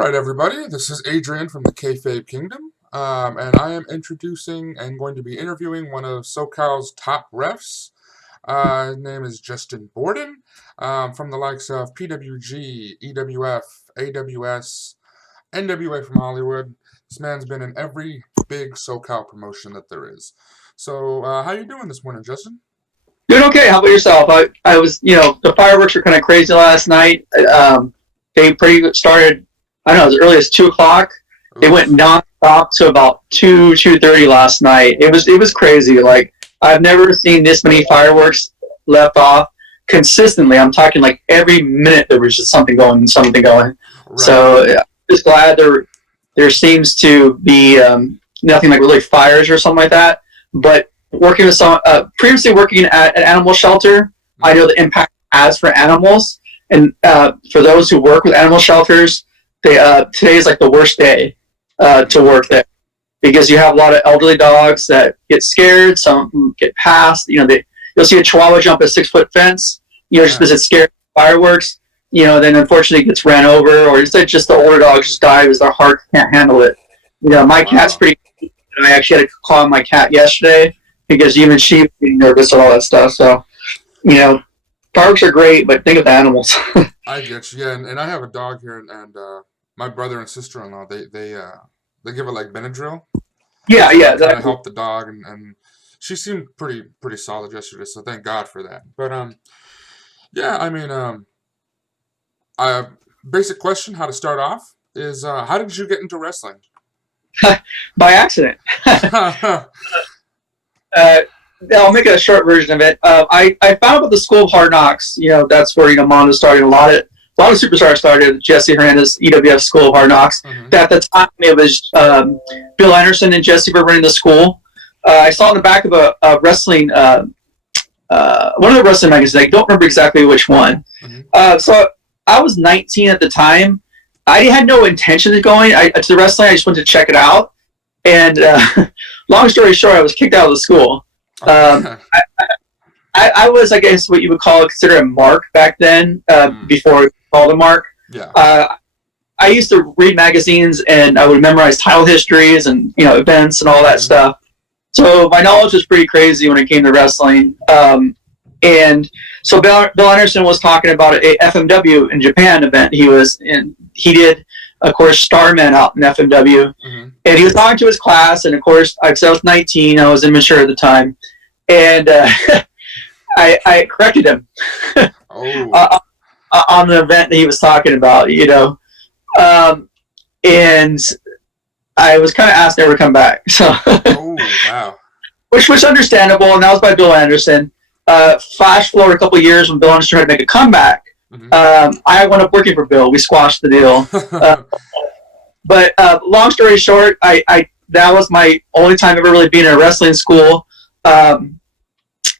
Alright, everybody, this is Adrian from the Kayfabe Kingdom, and I am introducing and going to be interviewing one of SoCal's top refs. His name is Justin Borden, from the likes of PWG, EWF, AWS, NWA from Hollywood. This man's been in every big SoCal promotion that there is. So, how you doing this morning, Justin? Doing okay. How about yourself? I was, the fireworks were kind of crazy last night. They pretty started, I don't know, as early as 2 o'clock. Oof. It went non-stop to about 2:30 last night. It was crazy. Like, I've never seen this many fireworks left off consistently. I'm talking like every minute there was just something going. Right. So I'm just glad there seems to be nothing like really fires or something like that. But working with previously working at an animal shelter, I know the impact it has for animals. And for those who work with animal shelters, today is like the worst day to work there, because you have a lot of elderly dogs that get scared. Some get past. You'll see a Chihuahua jump a 6-foot fence. Just because it's scared of fireworks. Then unfortunately it gets ran over, or just the older dogs just die because their heart can't handle it. My cat's pretty. I actually had to call my cat yesterday because even she was being nervous and all that stuff. So, fireworks are great, but think of the animals. I get you, yeah, and I have a dog here, and my brother and sister-in-law, they give it like Benadryl. Yeah, to help the dog, and she seemed pretty solid yesterday, so thank God for that. But yeah, I mean, basic question, how to start off is, how did you get into wrestling? By accident. I'll make a short version of it. I found out about the School of Hard Knocks. That's where Mondo started. A lot of superstars started. Jesse Hernandez, EWF School of Hard Knocks. Mm-hmm. At the time, it was Bill Anderson and Jesse were running the school. I saw in the back of a wrestling, one of the wrestling magazines. I don't remember exactly which one. Mm-hmm. So I was 19 at the time. I had no intention of going to the wrestling. I just wanted to check it out. And long story short, I was kicked out of the school. I was, I guess, what you would consider a mark back then, before it was called a mark. Yeah. I used to read magazines, and I would memorize title histories and events and all that stuff. So my knowledge was pretty crazy when it came to wrestling. And so Bill Anderson was talking about a FMW in Japan event he was in. He did, of course, Starman out in FMW. Mm-hmm. And he was talking to his class, and of course, I was 19, I was immature at the time, and I corrected him on the event that he was talking about, and I was kind of asked never to come back. So, wow. Which was understandable, and that was by Bill Anderson. Flash forward a couple of years when Bill Anderson tried to make a comeback. Mm-hmm. I wound up working for Bill. We squashed the deal. But long story short, I that was my only time ever really being in a wrestling school. I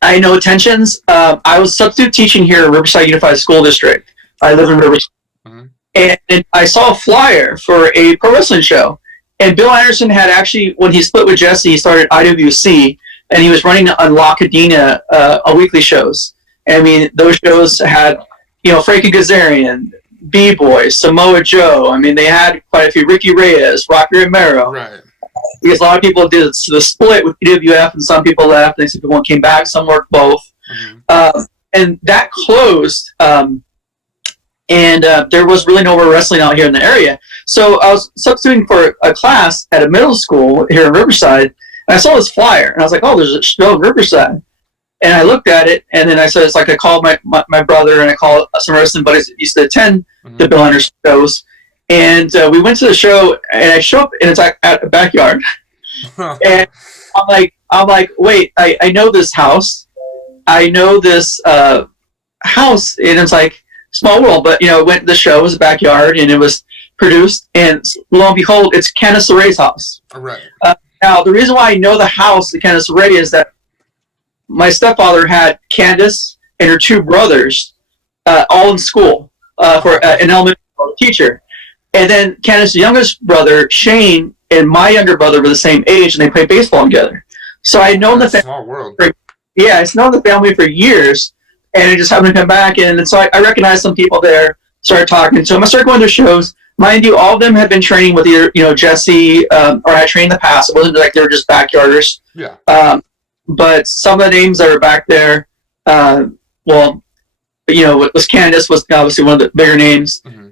had no intentions. I was substitute teaching here at Riverside Unified School District. I live in Riverside. Mm-hmm. And I saw a flyer for a pro wrestling show. And Bill Anderson had actually, when he split with Jesse, he started IWC, and he was running on La Cadena weekly shows. And, I mean, those shows had, Frankie Kazarian, B-Boy, Samoa Joe. I mean, they had quite a few. Ricky Reyes, Rocky Romero. Right. Because a lot of people did the split with EWF, and some people left, and some people came back. Some worked both. Mm-hmm. And that closed, and there was really no more wrestling out here in the area. So I was substituting for a class at a middle school here in Riverside, and I saw this flyer, and I was like, oh, there's a show in Riverside. And I looked at it, and then I said, I called my brother, and I called some wrestling buddies that used to attend the Bill Anderson shows. And we went to the show, and I show up, and it's at a backyard. And I'm like, wait, I know this house. I know this house, and it's like small world. But went to the show. It was a backyard, and it was produced, and lo and behold, it's Candice LaRae's house. Right. Now, the reason why I know the house, the Candice LaRae, is that my stepfather had Candice and her 2 brothers all in school for an elementary school teacher. And then Candice's youngest brother, Shane, and my younger brother were the same age, and they played baseball together. So I had known the family. Small world. I've known the family for years, and it just happened to come back. And so I recognized some people there, started talking to them. I started going to shows. mind you, all of them had been training with either, Jesse, or had trained in the past. It wasn't like they were just backyarders. Yeah. But some of the names that were back there, was Candice was obviously one of the bigger names. Mm-hmm.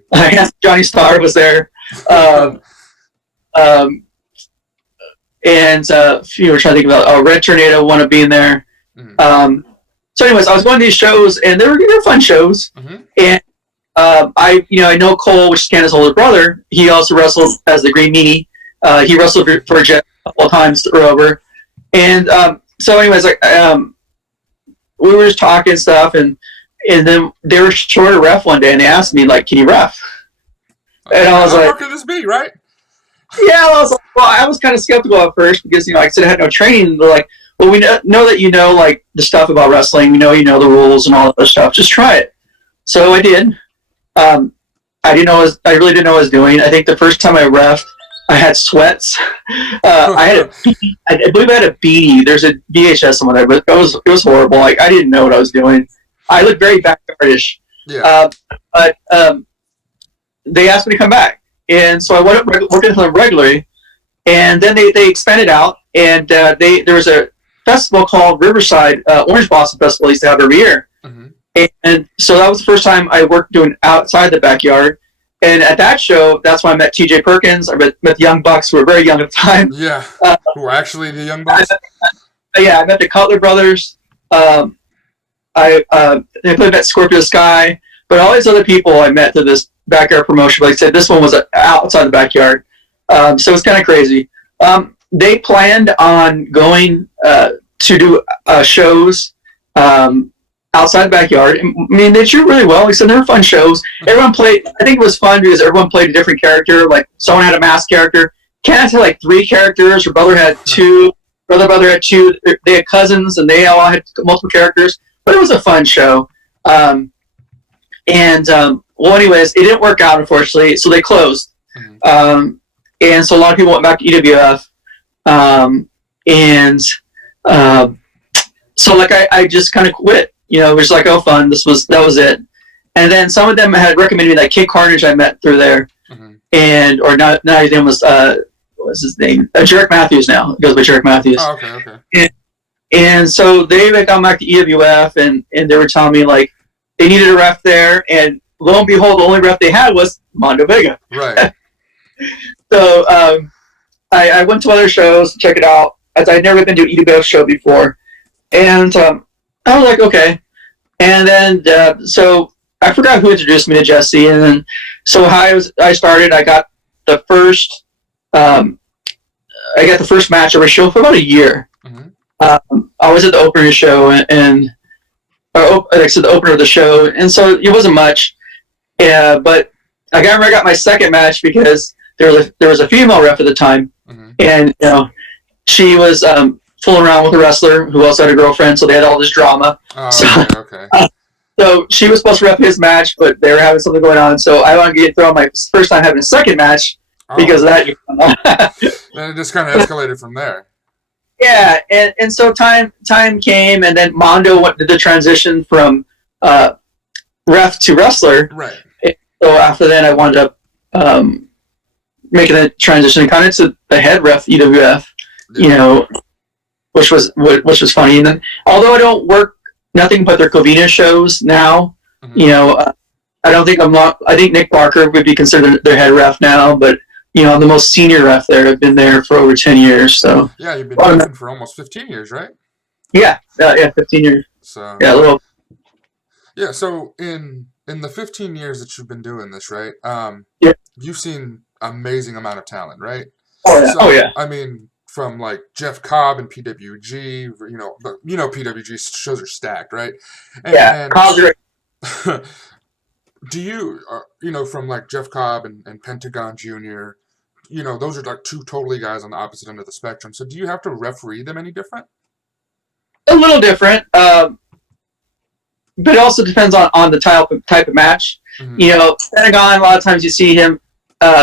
Johnny Starr was there. And you were trying to think about Red Tornado wound up being there. Mm-hmm. So anyways, I was going to these shows, and they were fun shows. Mm-hmm. And I know Cole, which is Candace's older brother. He also wrestled as the Green Meanie. He wrestled for Jeff a couple of times over. And so anyways, we were just talking stuff, and then they were short a ref one day, and they asked me, like, can you ref? And I was like, how could this be, right? Yeah, I was kind of skeptical at first because, like I said, I had no training. They're like, well, we know that you know, like, the stuff about wrestling. We know you know the rules and all that stuff. Just try it. So I did. I really didn't know what I was doing. I think the first time I refed, I had sweats. I believe I had a beanie. There's a VHS somewhere there, but it was horrible. Like, I didn't know what I was doing. I looked very backyardish. Yeah. But they asked me to come back. And so I went up working with them regularly, and then they expanded out, and there was a festival called Riverside Orange Blossom Festival they used to have every year. Mm-hmm. And so that was the first time I worked doing outside the backyard. And at that show, that's when I met TJ Perkins. I met the Young Bucks, who were very young at the time. Yeah, who were actually the Young Bucks? I met the Cutler brothers. I met Scorpio Sky, but all these other people I met through this backyard promotion. Like I said, this one was outside the backyard, so it's kind of crazy. They planned on going to do shows outside the backyard. I mean, they did really well. Like I said, they were fun shows. Everyone played. I think it was fun because everyone played a different character. Like, someone had a masked character. Candace had like 3 characters. Her brother had 2. Brother had 2. They had cousins, and they all had multiple characters. But it was a fun show. Well, anyways, it didn't work out, unfortunately, so they closed. Mm-hmm. And so a lot of people went back to EWF. So like I just kind of quit. It was like, oh, fun. That was it. And then some of them had recommended me that Kid Carnage I met through there. Mm-hmm. Now his name was what's his name? Jarek Matthews now. It goes by Jarek Matthews. Oh, okay. And so they had gone back to EWF, and they were telling me, like, they needed a ref there, and lo and behold, the only ref they had was Mondo Vega. Right. So I went to other shows to check it out, as I'd never been to an EWF show before. And I was like, okay. And then, so I forgot who introduced me to Jesse. And then, so how I started, I got the first match of a show for about a year. Mm-hmm. I was at the opener show, and the opener of the show, and so it wasn't much. Yeah, but I got my second match because there was a female ref at the time, mm-hmm. and she was fooling around with a wrestler who also had a girlfriend, so they had all this drama. Oh, okay. So she was supposed to ref his match, but they were having something going on, so I wanted to get thrown my first time having a second match because of that. Then it just kind of escalated from there. Yeah, and so time came, and then Mondo did the transition from ref to wrestler. Right. And so after that, I wound up making the transition kind of to the head ref EWF, which was funny. And then, although I don't work nothing but their Covina shows now, mm-hmm. I don't think I think Nick Barker would be considered their head ref now, but I'm the most senior ref there. I've been there for over 10 years. So yeah, you've been refing for almost 15 years, right? Yeah, 15 years. So yeah, a little. Yeah, so in the 15 years that you've been doing this, right? Yeah. You've seen amazing amount of talent, right? Oh yeah. So, I mean, from like Jeff Cobb and PWG, PWG shows are stacked, right? And Cobb's great. Do you, from like Jeff Cobb and Pentagon Jr., those are like 2 totally guys on the opposite end of the spectrum. So do you have to referee them any different? A little different, but it also depends on the type of match. Mm-hmm. Pentagon, a lot of times you see him,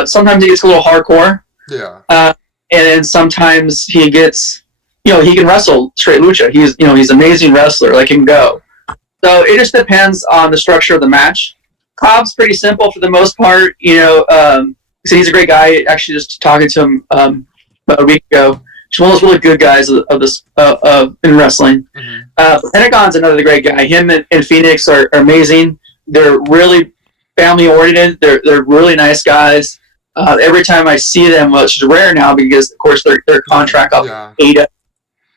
sometimes he gets a little hardcore. Yeah. And then sometimes he gets, he can wrestle straight lucha. He's an amazing wrestler, like he can go. So it just depends on the structure of the match. Cobb's pretty simple for the most part. So he's a great guy. Actually, just talking to him about a week ago. He's one of those really good guys of this in wrestling. Mm-hmm. Pentagon's another great guy. Him and Phoenix are amazing. They're really family oriented. They're really nice guys. Every time I see them, which is rare now because of course their contract up 8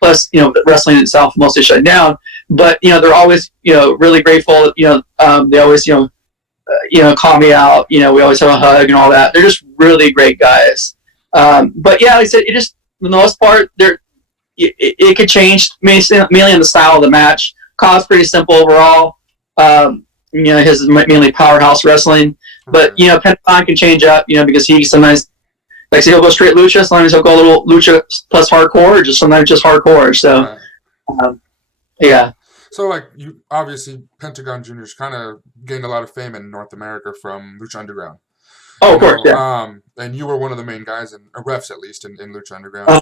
plus wrestling itself mostly shut down. But they're always really grateful. They always call me out. We always have a hug and all that. They're just really great guys. But yeah, like I said, it just for the most part, it could change mainly in the style of the match. Cobb's pretty simple overall. His is mainly powerhouse wrestling. But Pentagon can change up. Because he sometimes he'll go straight lucha. Sometimes he'll go a little lucha plus hardcore, or just sometimes just hardcore. So yeah. So, you obviously, Pentagon Jr.'s kind of gained a lot of fame in North America from Lucha Underground. Oh, of course, yeah. And you were one of the main guys, refs at least, in Lucha Underground.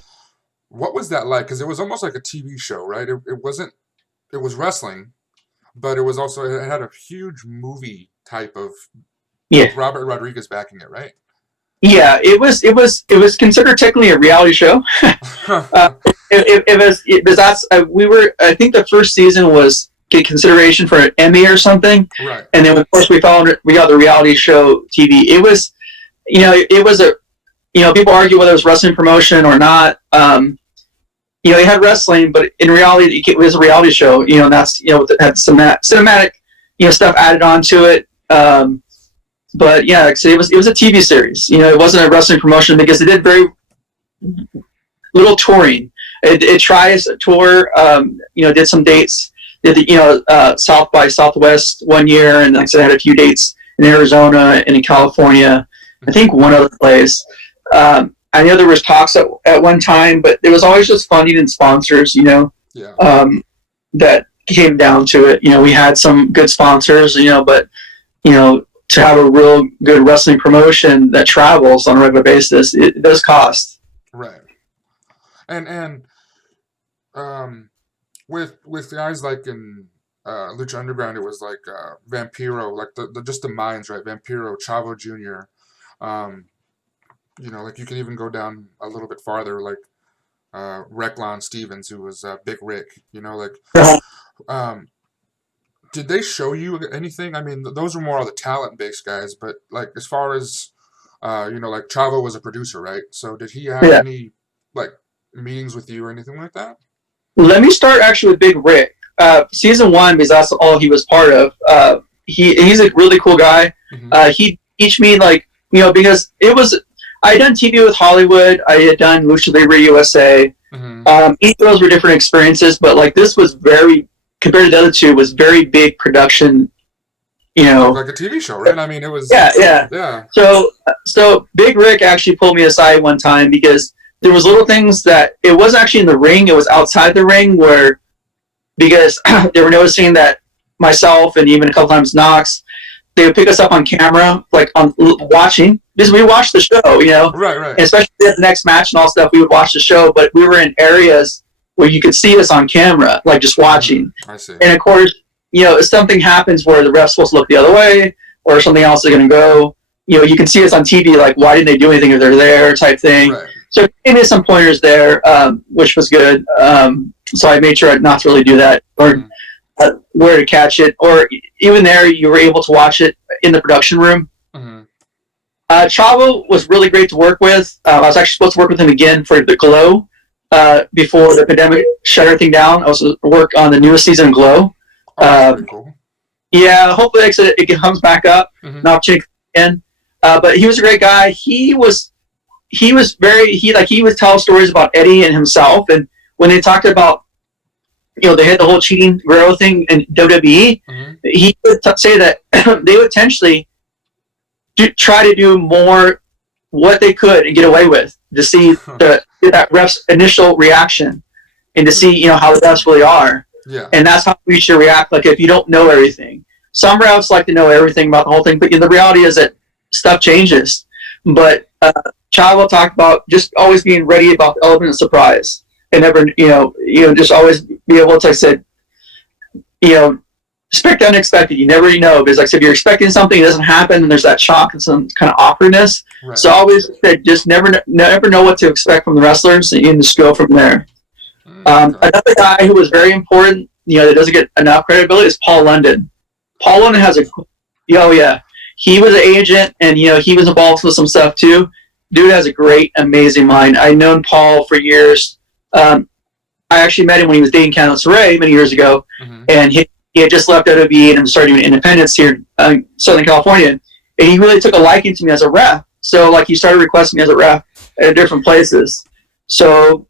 What was that like? Because it was almost like a TV show, right? It wasn't. It was wrestling, but it was also it had a huge movie type of. Yeah. Robert Rodriguez backing it, right? Yeah, it was considered technically a reality show. We were. I think the first season was consideration for an Emmy or something, right? And then of course we got the reality show TV. It was, people argue whether it was wrestling promotion or not. They had wrestling, but in reality it was a reality show. And that's it had some cinematic stuff added onto it. But yeah, so it was a TV series. It wasn't a wrestling promotion because it did very little touring. It tried a tour. Did some dates. Did the South by Southwest one year, and like I said, had a few dates in Arizona and in California. I think one other place. I know there was talks at one time, but there was always just funding and sponsors. That came down to it. We had some good sponsors. But to have a real good wrestling promotion that travels on a regular basis, it does cost. Right. And with guys like in Lucha Underground, it was like Vampiro, like the just the minds, right? Vampiro, Chavo Jr. You can even go down a little bit farther, like Reclon Stevens, who was Big Rick. Did they show you anything? I mean, those were more of the talent-based guys, but as far as Chavo was a producer, right? So did he have any meetings with you or anything like that? Let me start actually with Big Rick. Season 1, because that's all he was part of. He's a really cool guy. Mm-hmm. He teach me because it was I had done TV with Hollywood. I had done Lucha Libre USA. Mm-hmm. Each of those were different experiences, but this was very. Compared to the other two, was very big production, like a TV show, right? I mean, it was yeah. So Big Rick actually pulled me aside one time because there was little things that it wasn't actually in the ring; it was outside the ring because they were noticing that myself and even a couple times Knox, they would pick us up on camera, on watching because we watched the show, right, and especially at the next match and all stuff, we would watch the show, but we were in areas where you could see us on camera, just watching. I see. And of course, if something happens where the ref's supposed to look the other way or something else is going to go, you can see us on TV, why didn't they do anything if they're there type thing. Right. So it gave me some pointers there, which was good. So I made sure not to really do that or where to catch it. Or even there, you were able to watch it in the production room. Mm-hmm. Chavo was really great to work with. I was actually supposed to work with him again for The Glow. Before the pandemic shut everything down, I was to work on the newest season of Glow. Cool. Yeah, hopefully it comes back up. Mm-hmm. Not again. But he was a great guy. He would tell stories about Eddie and himself. And when they talked about, they had the whole cheating Guerrero thing in WWE, mm-hmm. He would say that they would potentially try to do more what they could and get away with to see that ref's initial reaction and to see how the refs really are. Yeah. And that's how we should react. If you don't know everything, some refs like to know everything about the whole thing, but the reality is that stuff changes. But Chavo talked about just always being ready about the element of surprise and never, just always be able to, like I said, expect the unexpected. You never really know, because like if you're expecting something, it doesn't happen, and there's that shock and some kind of awkwardness. Right. So I always said, just never know what to expect from the wrestlers, and you can just go from there. Another guy who was very important, that doesn't get enough credibility, is Paul London. Paul London has he was an agent, and he was involved with some stuff too. Dude has a great, amazing mind. I've known Paul for years. I actually met him when he was dating Candice LaRae many years ago, and he had just left WWE and started doing independence here in Southern California, and he really took a liking to me as a ref. So like he started requesting me as a ref at different places. So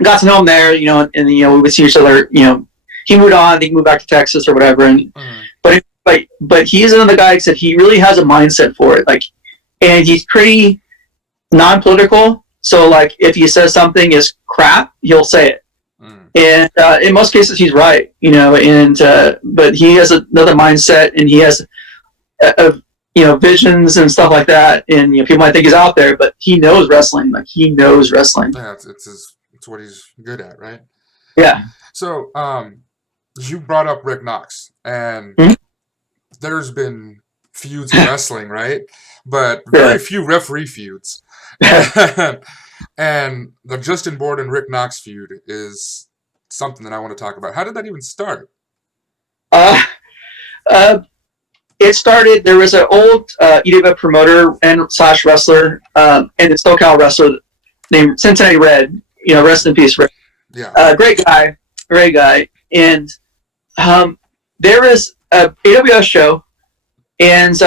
I got to know him there, and we would see each other. He moved on. He moved back to Texas or whatever. And but he's another guy who said he really has a mindset for it. Like, and he's pretty non-political. So like if he says something is crap, he'll say it. And in most cases, he's right. But he has another mindset, and he has visions and stuff like that. And people might think he's out there, but he knows wrestling. Like he knows wrestling. Yeah, it's what he's good at, right? Yeah. So, you brought up Rick Knox, and there's been feuds in wrestling, right? But very few referee feuds. And the Justin Borden Rick Knox feud is something that I want to talk about. How did that even start? It started. There was an old EWF promoter and / wrestler, and a SoCal wrestler named Cincinnati Red. Rest in peace, Red. Yeah. Great guy. And there was a AWS show, and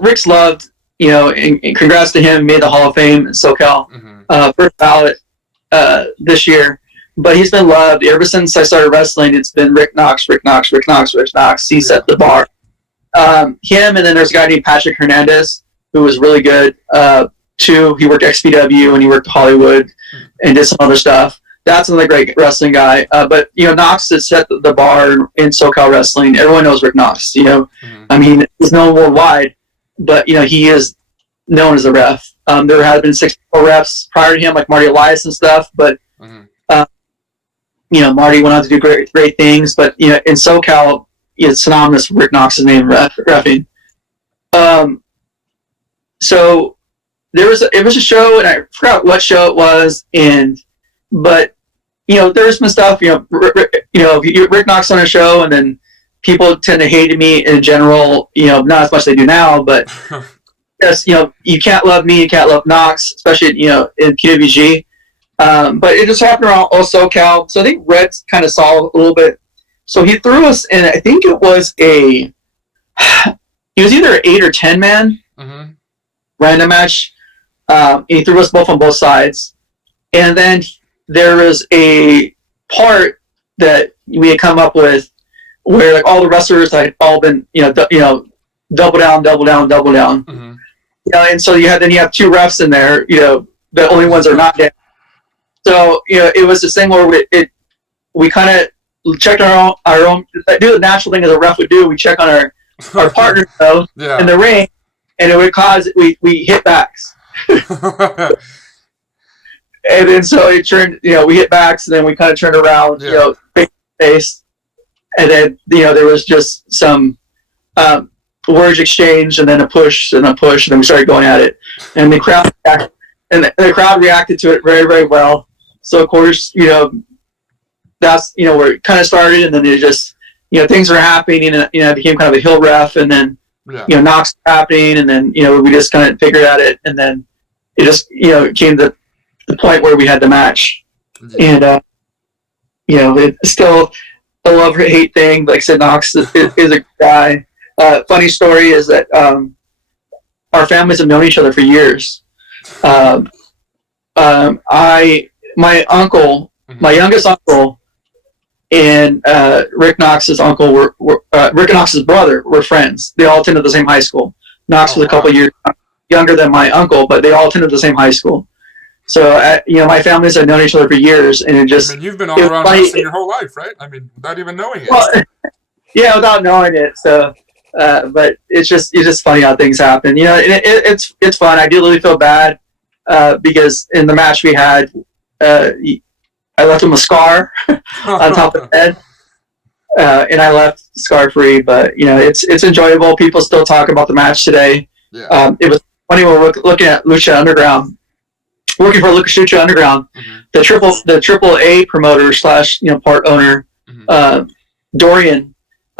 Rick's loved. And congrats to him. Made the Hall of Fame in SoCal, first ballot this year. But he's been loved ever since I started wrestling. It's been Rick Knox. He set the bar. Him, and then there's a guy named Patrick Hernandez who was really good too. He worked XPW and he worked Hollywood and did some other stuff. That's another great wrestling guy. But Knox has set the bar in SoCal wrestling. Everyone knows Rick Knox. I mean, he's known worldwide, but he is known as a ref. There have been 6 refs prior to him, like Marty Elias and stuff. But Marty went on to do great things. But in SoCal, it's synonymous with Rick Knox's name, reffing. So it was a show, and I forgot what show it was, but there's been stuff. Rick Knox on a show, and then people tend to hate me in general. Not as much as they do now, but yes, you can't love me, you can't love Knox, especially in PWG. But it just happened around SoCal. So I think Red kind of saw a little bit. So he threw us in. I think it was it was either an 8 or 10 man random match. He threw us both on both sides, and then there was a part that we had come up with where like all the wrestlers had all been double down. And so you have 2 refs in there. The only ones are not dead. So it was this thing where we kind of checked our own do the natural thing as a ref would do. We check on our partner though in the ring, and it would cause we hit backs. And then so it turned, we hit backs, and then we kind of turned around, face, and then there was just some words exchange, and then a push, and then we started going at it, and the crowd reacted to it very, very well. So of course, that's where it kind of started, and then it just things were happening, and it became kind of a hill ref, and then Knox happening, and then we just kind of figured at it, and then it just came to the point where we had the match, and it's still a love hate thing. Like I said, Knox is a guy. Funny story is that our families have known each other for years. My uncle, my youngest uncle, and Rick Knox's uncle Rick Knox's brother were friends. They all attended the same high school. Knox was a couple years younger than my uncle, but they all attended the same high school. So my families have known each other for years, and it just. I mean, you've been all around wrestling your whole life, right? I mean, without even knowing it. Well, yeah, without knowing it. So, but it's just funny how things happen. It's fun. I do really feel bad because in the match we had, I left him a scar on top of the head. and I left scar-free. But it's enjoyable. People still talk about the match today. Yeah. It was funny when we were looking at Lucha Underground, working for Lucha Underground. Mm-hmm. The triple A promoter slash part owner, Mm-hmm. Dorian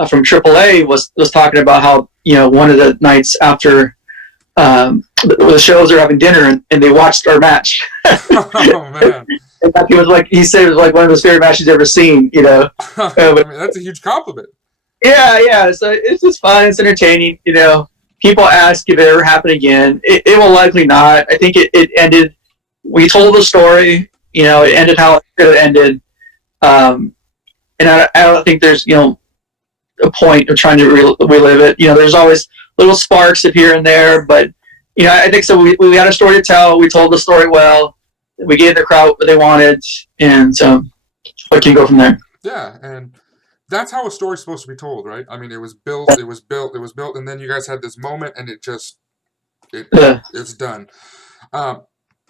from AAA was talking about how one of the nights after the shows are having dinner and they watched our match. Oh man! He said it was like one of his favorite matches he's ever seen. I mean, that's a huge compliment. Yeah. So it's just fun. It's entertaining. People ask if it ever happened again. It will likely not. I think it ended. We told the story. It ended how it could have ended. And I don't think there's a point of trying to relive it. There's always little sparks of here and there, but I think so. We had a story to tell. We told the story well. We gave the crowd what they wanted, and so we can go from there. Yeah, and that's how a story's supposed to be told, right? I mean, it was built, and then you guys had this moment, and it's done.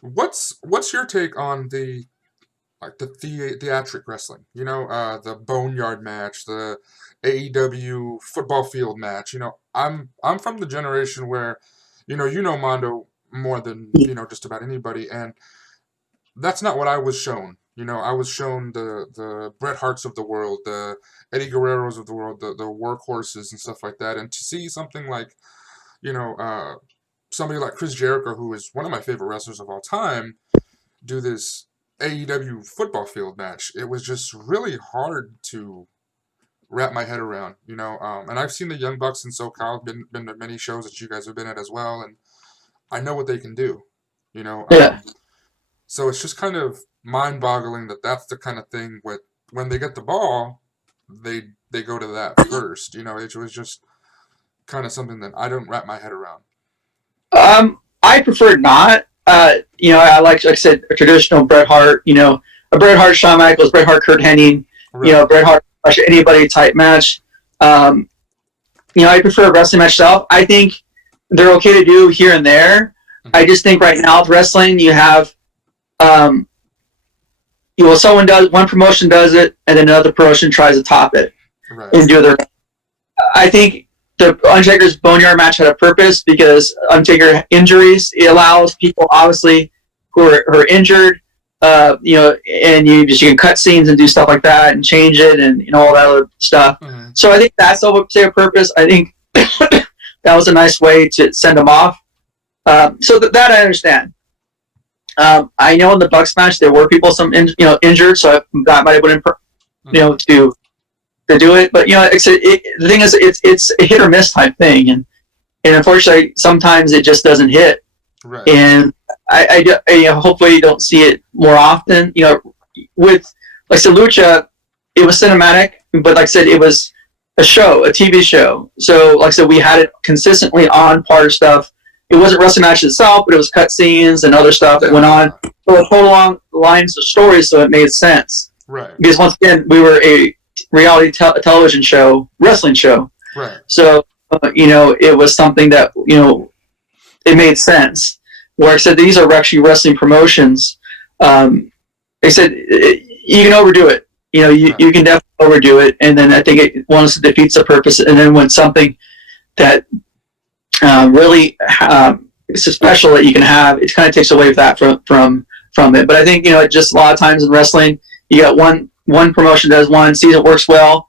What's your take on the theatric wrestling? The Boneyard match, the AEW football field match. I'm from the generation where, Mondo more than just about anybody, and that's not what I was shown. I was shown the Bret Harts of the world, the Eddie Guerreros of the world, the workhorses and stuff like that, and to see something like, somebody like Chris Jericho, who is one of my favorite wrestlers of all time, do this AEW football field match. It was just really hard to wrap my head around, and I've seen the Young Bucks in SoCal, been to many shows that you guys have been at as well, and I know what they can do, Yeah. So it's just kind of mind-boggling that that's the kind of thing when they get the ball, they go to that first, it was just kind of something that I don't wrap my head around. I prefer not. I like I said, a traditional Bret Hart, a Bret Hart, Shawn Michaels, Bret Hart, Kurt Hennig, Right. Bret Hart, anybody type match. I prefer a wrestling match itself. I think they're okay to do here and there. Mm-hmm. I just think right now with wrestling, you have, one promotion does it, and then another promotion tries to top it Right. and do their. I think the Undertaker's Boneyard match had a purpose because Undertaker injuries. It allows people obviously who are injured, and you can cut scenes and do stuff like that and change it and all that other stuff. Mm-hmm. So I think that's all say a purpose. I think that was a nice way to send them off. So that I understand. I know in the Bucks match there were people injured, so that might have been to do it. But the thing is, it's a hit or miss type thing, and unfortunately sometimes it just doesn't hit. Right. And I hopefully you don't see it more often. With like I said, Lucha, it was cinematic, but like I said, it was a show, a TV show. So like I said, we had it consistently on part of stuff. It wasn't wrestling match itself, but it was cut scenes and other stuff that went on. So it told along lines of stories, so it made sense. Right. Because once again, we were a reality television show, wrestling show. Right. So it was something that it made sense. Where I said these are actually wrestling promotions. They said you can overdo it. You can definitely overdo it, and then I think it once it defeats the purpose. And then when something that really it's special that you can have, it kind of takes away that from it. But I think just a lot of times in wrestling, you got one promotion does one, sees it works well,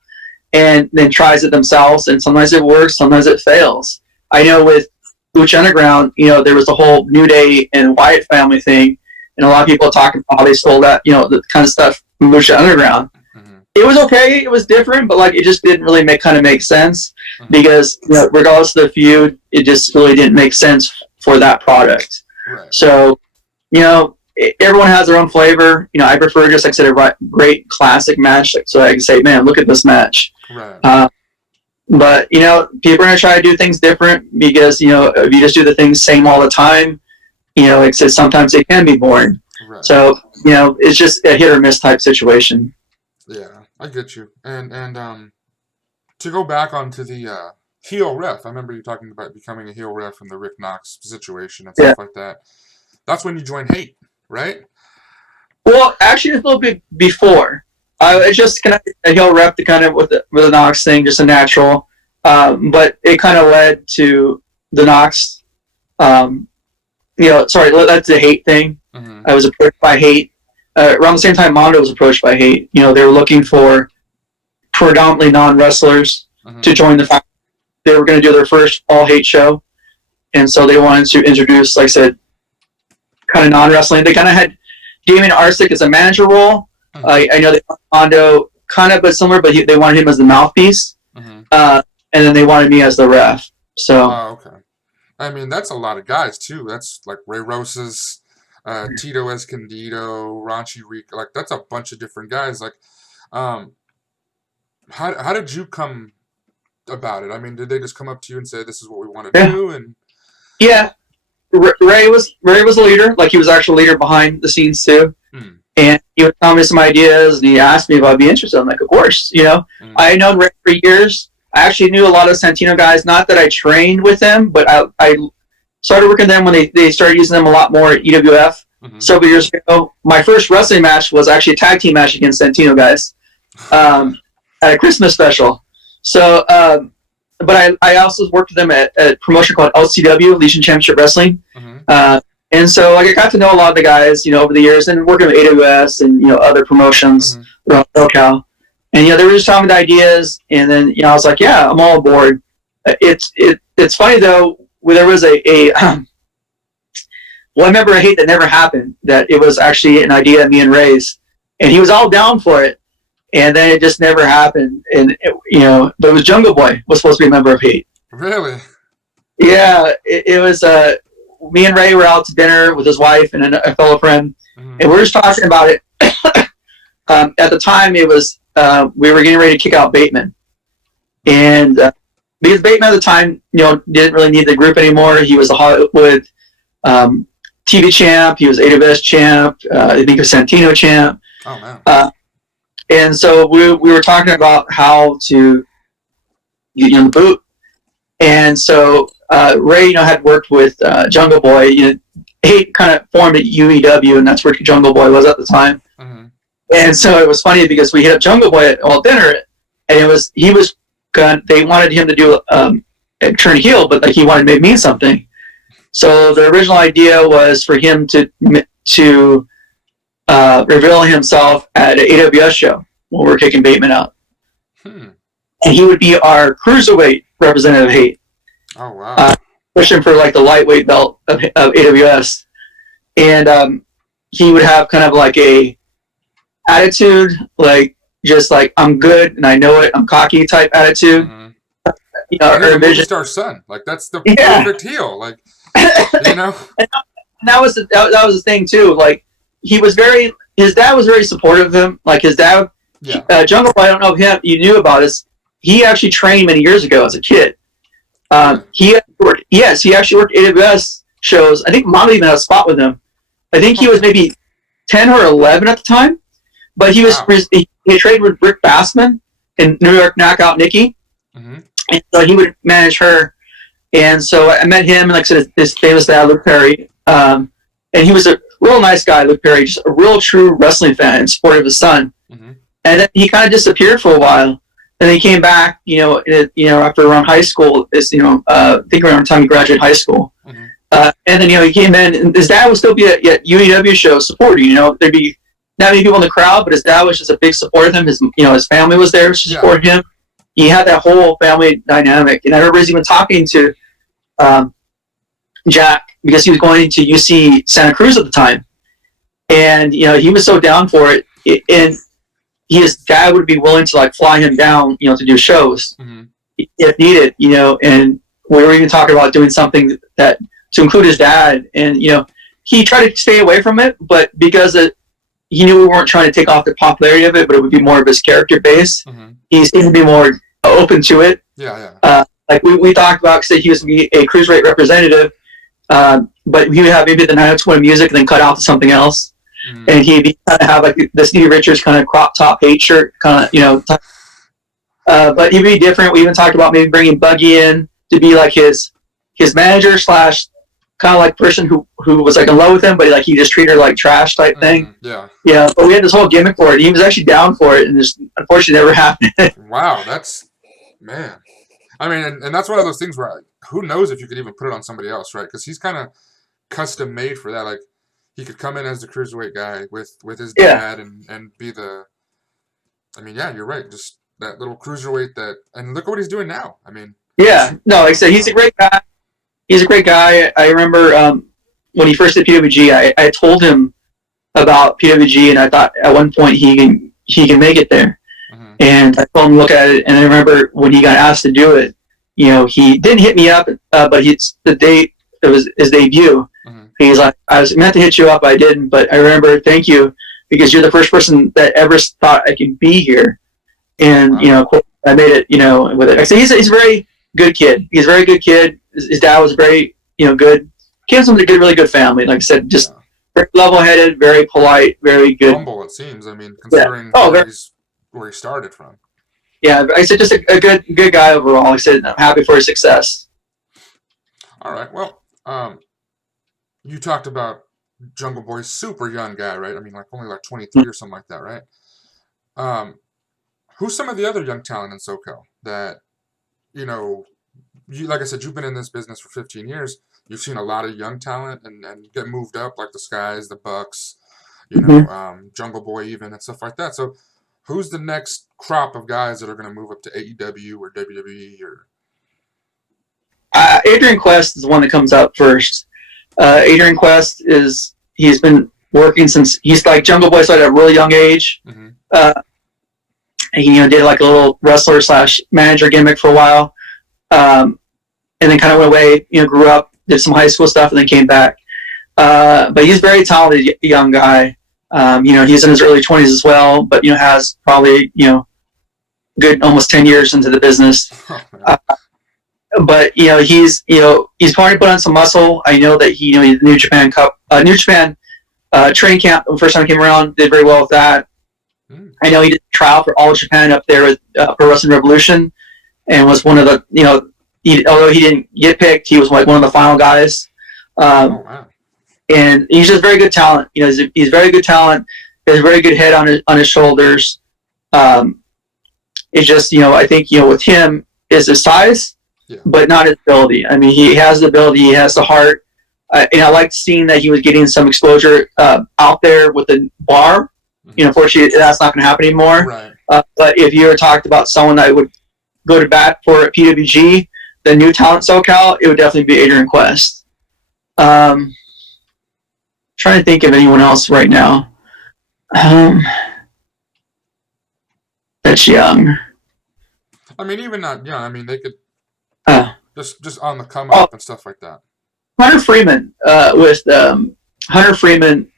and then tries it themselves, and sometimes it works, sometimes it fails. I know with Lucha Underground, there was the whole New Day and Wyatt family thing, and a lot of people talking about how they stole that, the kind of stuff from Lucha Underground. Mm-hmm. It was okay, it was different, but it just didn't really make sense. Mm-hmm. Because regardless of the feud, it just really didn't make sense for that product. Right. So, everyone has their own flavor. I prefer just like I said, a great classic match, so I can say, man, look at this match. Right. But people are gonna try to do things different because if you just do the things same all the time, like I said, sometimes it can be boring. Right. So it's just a hit or miss type situation. Yeah, I get you. And to go back onto the heel ref, I remember you talking about becoming a heel ref in the Rick Knox situation and stuff like that. That's when you joined Hate, right? Well, actually, it's a little bit before. It's just kind of a heel rep to kind of with the Knox thing, just a natural. But it kind of led to the Knox. That's the Hate thing. Mm-hmm. I was approached by Hate around the same time. Mondo was approached by Hate. They were looking for predominantly non-wrestlers to join the faction. They were going to do their first all Hate show, and so they wanted to introduce, like I said, kind of non-wrestling. They kind of had Damien Arsic as a manager role. I know they wanted Mondo kind of but similar, but they wanted him as the mouthpiece, and then they wanted me as the ref. So, okay. I mean, that's a lot of guys too. That's like Ray Rosas, Tito Escondido, Ranchi Rico. Like that's a bunch of different guys. Like, how did you come about it? I mean, did they just come up to you and say, "This is what we want to do"? And Ray was a leader. Like he was actually a leader behind the scenes too. And he would tell me some ideas, and he asked me if I'd be interested. I'm like, of course. I had known Ray for years. I actually knew a lot of Santino guys. Not that I trained with them, but I started working with them when they started using them a lot more at EWF several years ago. My first wrestling match was actually a tag team match against Santino guys at a Christmas special. So, but I also worked with them at a promotion called LCW, Legion Championship Wrestling. And so, like, I got to know a lot of the guys, over the years, and working with AWS and other promotions around SoCal. And they were just telling me the ideas, and then I was like, yeah, I'm all aboard. It's funny though. There was a well, I remember a Hate that never happened. That it was actually an idea of me and Ray's, and he was all down for it, and then it just never happened. And but it was Jungle Boy was supposed to be a member of Hate. Really? Yeah, it was. Me and Ray were out to dinner with his wife and a fellow friend, and we were just talking about it. At the time, it was we were getting ready to kick out Bateman, and because Bateman at the time, didn't really need the group anymore. He was a Hollywood TV champ. He was AWS champ. I think a Santino champ. Oh man! And so we were talking about how to get the boot, and so. Ray, had worked with Jungle Boy. Hate kind of formed at UEW, and that's where Jungle Boy was at the time. And so it was funny because we hit up Jungle Boy at dinner, and they wanted him to do turn heel, but like he wanted to make me something. So the original idea was for him to reveal himself at an AWS show when we're kicking Bateman out, and he would be our cruiserweight representative of Hate. Oh wow! Pushing for like the lightweight belt of AWS, and he would have kind of like a attitude, like just like I'm good and I know it, I'm cocky type attitude. Or movie star son, like that's the perfect heel, like And that was the thing too. Like his dad was very supportive of him. Like his dad, Jungle Boy, I don't know if you knew about this. He actually trained many years ago as a kid. He actually worked AWS shows. I think Mom even had a spot with him. I think he was maybe 10 or 11 at the time, but he trained with Rick Bassman in New York Knockout Nikki, and so he would manage her. And so I met him, and like I said, his famous dad, Luke Perry, and he was a real nice guy, Luke Perry, just a real true wrestling fan and supportive of his son. And then he kind of disappeared for a while. And he came back, after around high school. I think around the time he graduated high school. And then, he came in, and his dad would still be at UEW shows supporting. There'd be not many people in the crowd, but his dad was just a big supporter of him. His family was there to support him. He had that whole family dynamic. And I remember even talking to Jack because he was going to UC Santa Cruz at the time, and he was so down for it. And his dad would be willing to like fly him down, to do shows if needed, and we were even talking about doing something that to include his dad, and he tried to stay away from it, but because he knew we weren't trying to take off the popularity of it, but it would be more of his character base. He seemed to be more open to it. Like we talked about, say he was to be a cruiserweight representative, but he would have maybe the 902 music and then cut out to something else. And he'd kind of have like the Stevie Richards kind of crop top Hate shirt, kind of, but he'd be different. We even talked about maybe bringing Buggy in to be like his manager slash kind of like person who was like in love with him, but like he just treated her like trash type thing. Yeah. Yeah, but we had this whole gimmick for it. He was actually down for it, and this unfortunately never happened. Wow, that's man. I mean, and that's one of those things where who knows if you could even put it on somebody else, right? Because he's kind of custom made for that. Like he could come in as the cruiserweight guy with his dad and be the. I mean, yeah, you're right. Just that little cruiserweight and look at what he's doing now. I mean. Yeah, no, like I said, he's a great guy. He's a great guy. I remember when he first did PWG, I told him about PWG, and I thought at one point he can make it there. Mm-hmm. And I told him to look at it, and I remember when he got asked to do it, he didn't hit me up, but the date it was his debut. Mm-hmm. He's like, I was meant to hit you up, I didn't, but I remember, thank you, because you're the first person that ever thought I could be here. And wow. I made it, with it. I said he's a very good kid. He's a very good kid. His dad was very, good. Came from a really good family. Like I said, just very level-headed, very polite, very good. Humble, it seems. I mean, considering where he started from. Yeah, I said just a good guy overall. I said I'm happy for his success. All right. Well, you talked about Jungle Boy's super young guy, right? I mean, only 23 or something like that, right? Who's some of the other young talent in SoCal that, like I said, you've been in this business for 15 years. You've seen a lot of young talent and get moved up, like the Skies, the Bucks, Jungle Boy even, and stuff like that. So who's the next crop of guys that are going to move up to AEW or WWE? Or Adrian Quest is the one that comes up first. Adrian Quest he's been working since he's like Jungle Boy started at a really young age. Mm-hmm. He did like a little wrestler / manager gimmick for a while. And then kind of went away, grew up, did some high school stuff, and then came back. But he's a very talented young guy. He's in his early 20s as well, but, has probably, good almost 10 years into the business. But, he's probably put on some muscle. I know that he, the New Japan training camp, the first time he came around, did very well with that. I know he did a trial for All Japan up there with Pro Wrestling Revolution and was one of the, although he didn't get picked, he was like one of the final guys. Wow. And he's just very good talent. He's very good talent. He has a very good head on his shoulders. It's just, I think, with him is his size, but not his ability. I mean, he has the ability, he has the heart. And I liked seeing that he was getting some exposure out there with the bar. Unfortunately, that's not going to happen anymore. Right. But if you ever talked about someone that would go to bat for PWG, the new talent SoCal, it would definitely be Adrian Quest. Trying to think of anyone else right now. That's young. I mean, even not young. I mean, they could just on the come up and stuff like that. Hunter Freeman with Hunter Freeman.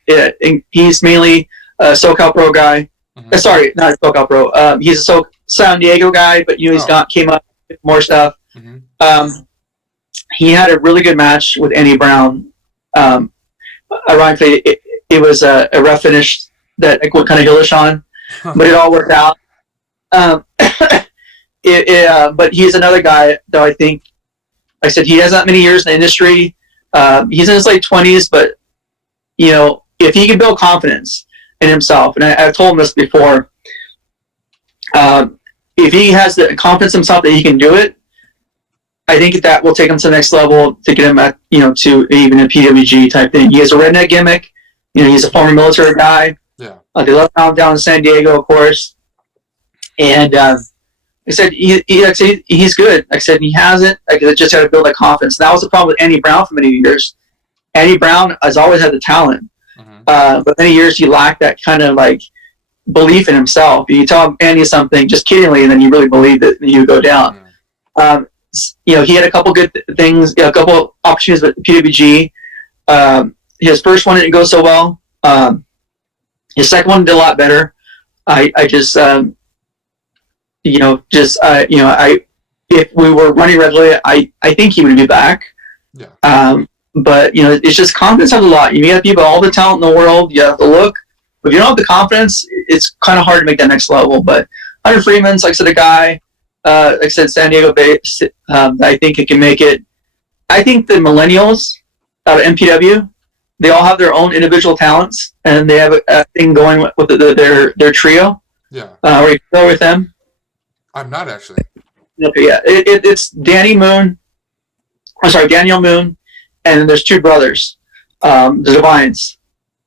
He's mainly a SoCal Pro guy. Mm-hmm. Sorry, not a SoCal Pro. He's a San Diego guy, but he's came up with more stuff. Mm-hmm. He had a really good match with Andy Brown. Ironically, it was a rough finish that I went kind of heelish on, but it all worked out. But he's another guy that I think, like I said, he has that many years in the industry. He's in his late 20s, but if he can build confidence in himself, and I've told him this before, if he has the confidence in himself that he can do it, I think that will take him to the next level to get him at, to even a PWG type thing. He has a redneck gimmick. He's a former military guy. Yeah. They love him down in San Diego, of course. And I said he's good. Like I said, he has it. I just got to build that confidence. And that was the problem with Andy Brown for many years. Andy Brown has always had the talent, but many years he lacked that kind of like belief in himself. You tell Andy something just kiddingly, and then you really believe it, and you go down. He had a couple good things, a couple opportunities with PWG. His first one didn't go so well. His second one did a lot better. If we were running regularly, I think he would be back. Yeah. But it's just confidence has a lot. You have people, all the talent in the world. You have the look. But if you don't have the confidence, it's kind of hard to make that next level. But Hunter Freeman's, like I said, a guy. Like I said, San Diego based. I think it can make it. I think the millennials out of MPW. They all have their own individual talents, and they have a thing going with their trio. Yeah. Are you familiar with them? I'm not actually. Okay, yeah. It's Daniel Moon, and then there's two brothers, the Divines,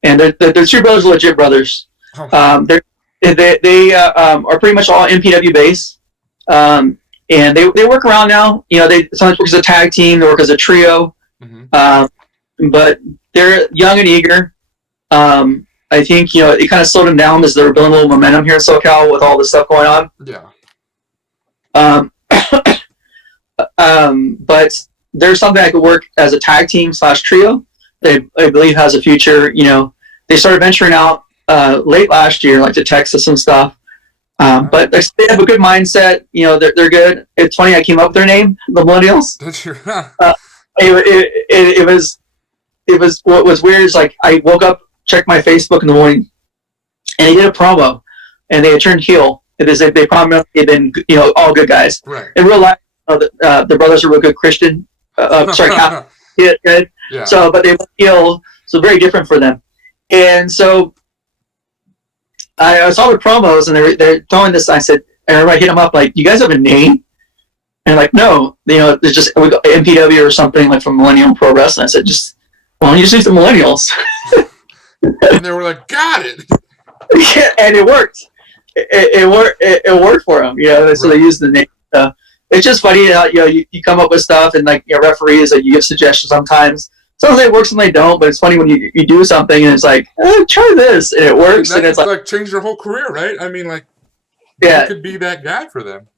and the two brothers are legit brothers. Oh. They are pretty much all MPW based, and they work around now. They sometimes work as a tag team, they work as a trio, but they're young and eager. I think it kind of slowed them down as they're building a little momentum here in SoCal with all this stuff going on. Yeah. But there's something I could work as a tag team / trio. I believe has a future. They started venturing out late last year, like to Texas and stuff. But they have a good mindset. They're good. It's funny. I came up with their name, the Millennials. It was what was weird is like I woke up, checked my Facebook in the morning, and they did a promo, and they had turned heel. They promised they've been all good guys. Right. In real life, the brothers are real good Christian. Catholic. Good. Yeah. So, but they went heel, so very different for them. And so I saw the promos, and they're throwing this. I said, and everybody hit them up like, "You guys have a name?" And like, no, there's just MPW or something like from Millennium Pro Wrestling. I said, why don't you just use the Millennials? And they were like, got it. Yeah, and it worked. It worked for them. So they used the name. It's just funny how you come up with stuff, and like referees, like, you give suggestions sometimes. Sometimes it works and they don't, but it's funny when you do something and it's like, try this, and it works, and it's like changed their whole career, right? I mean, like, yeah, you could be that guy for them.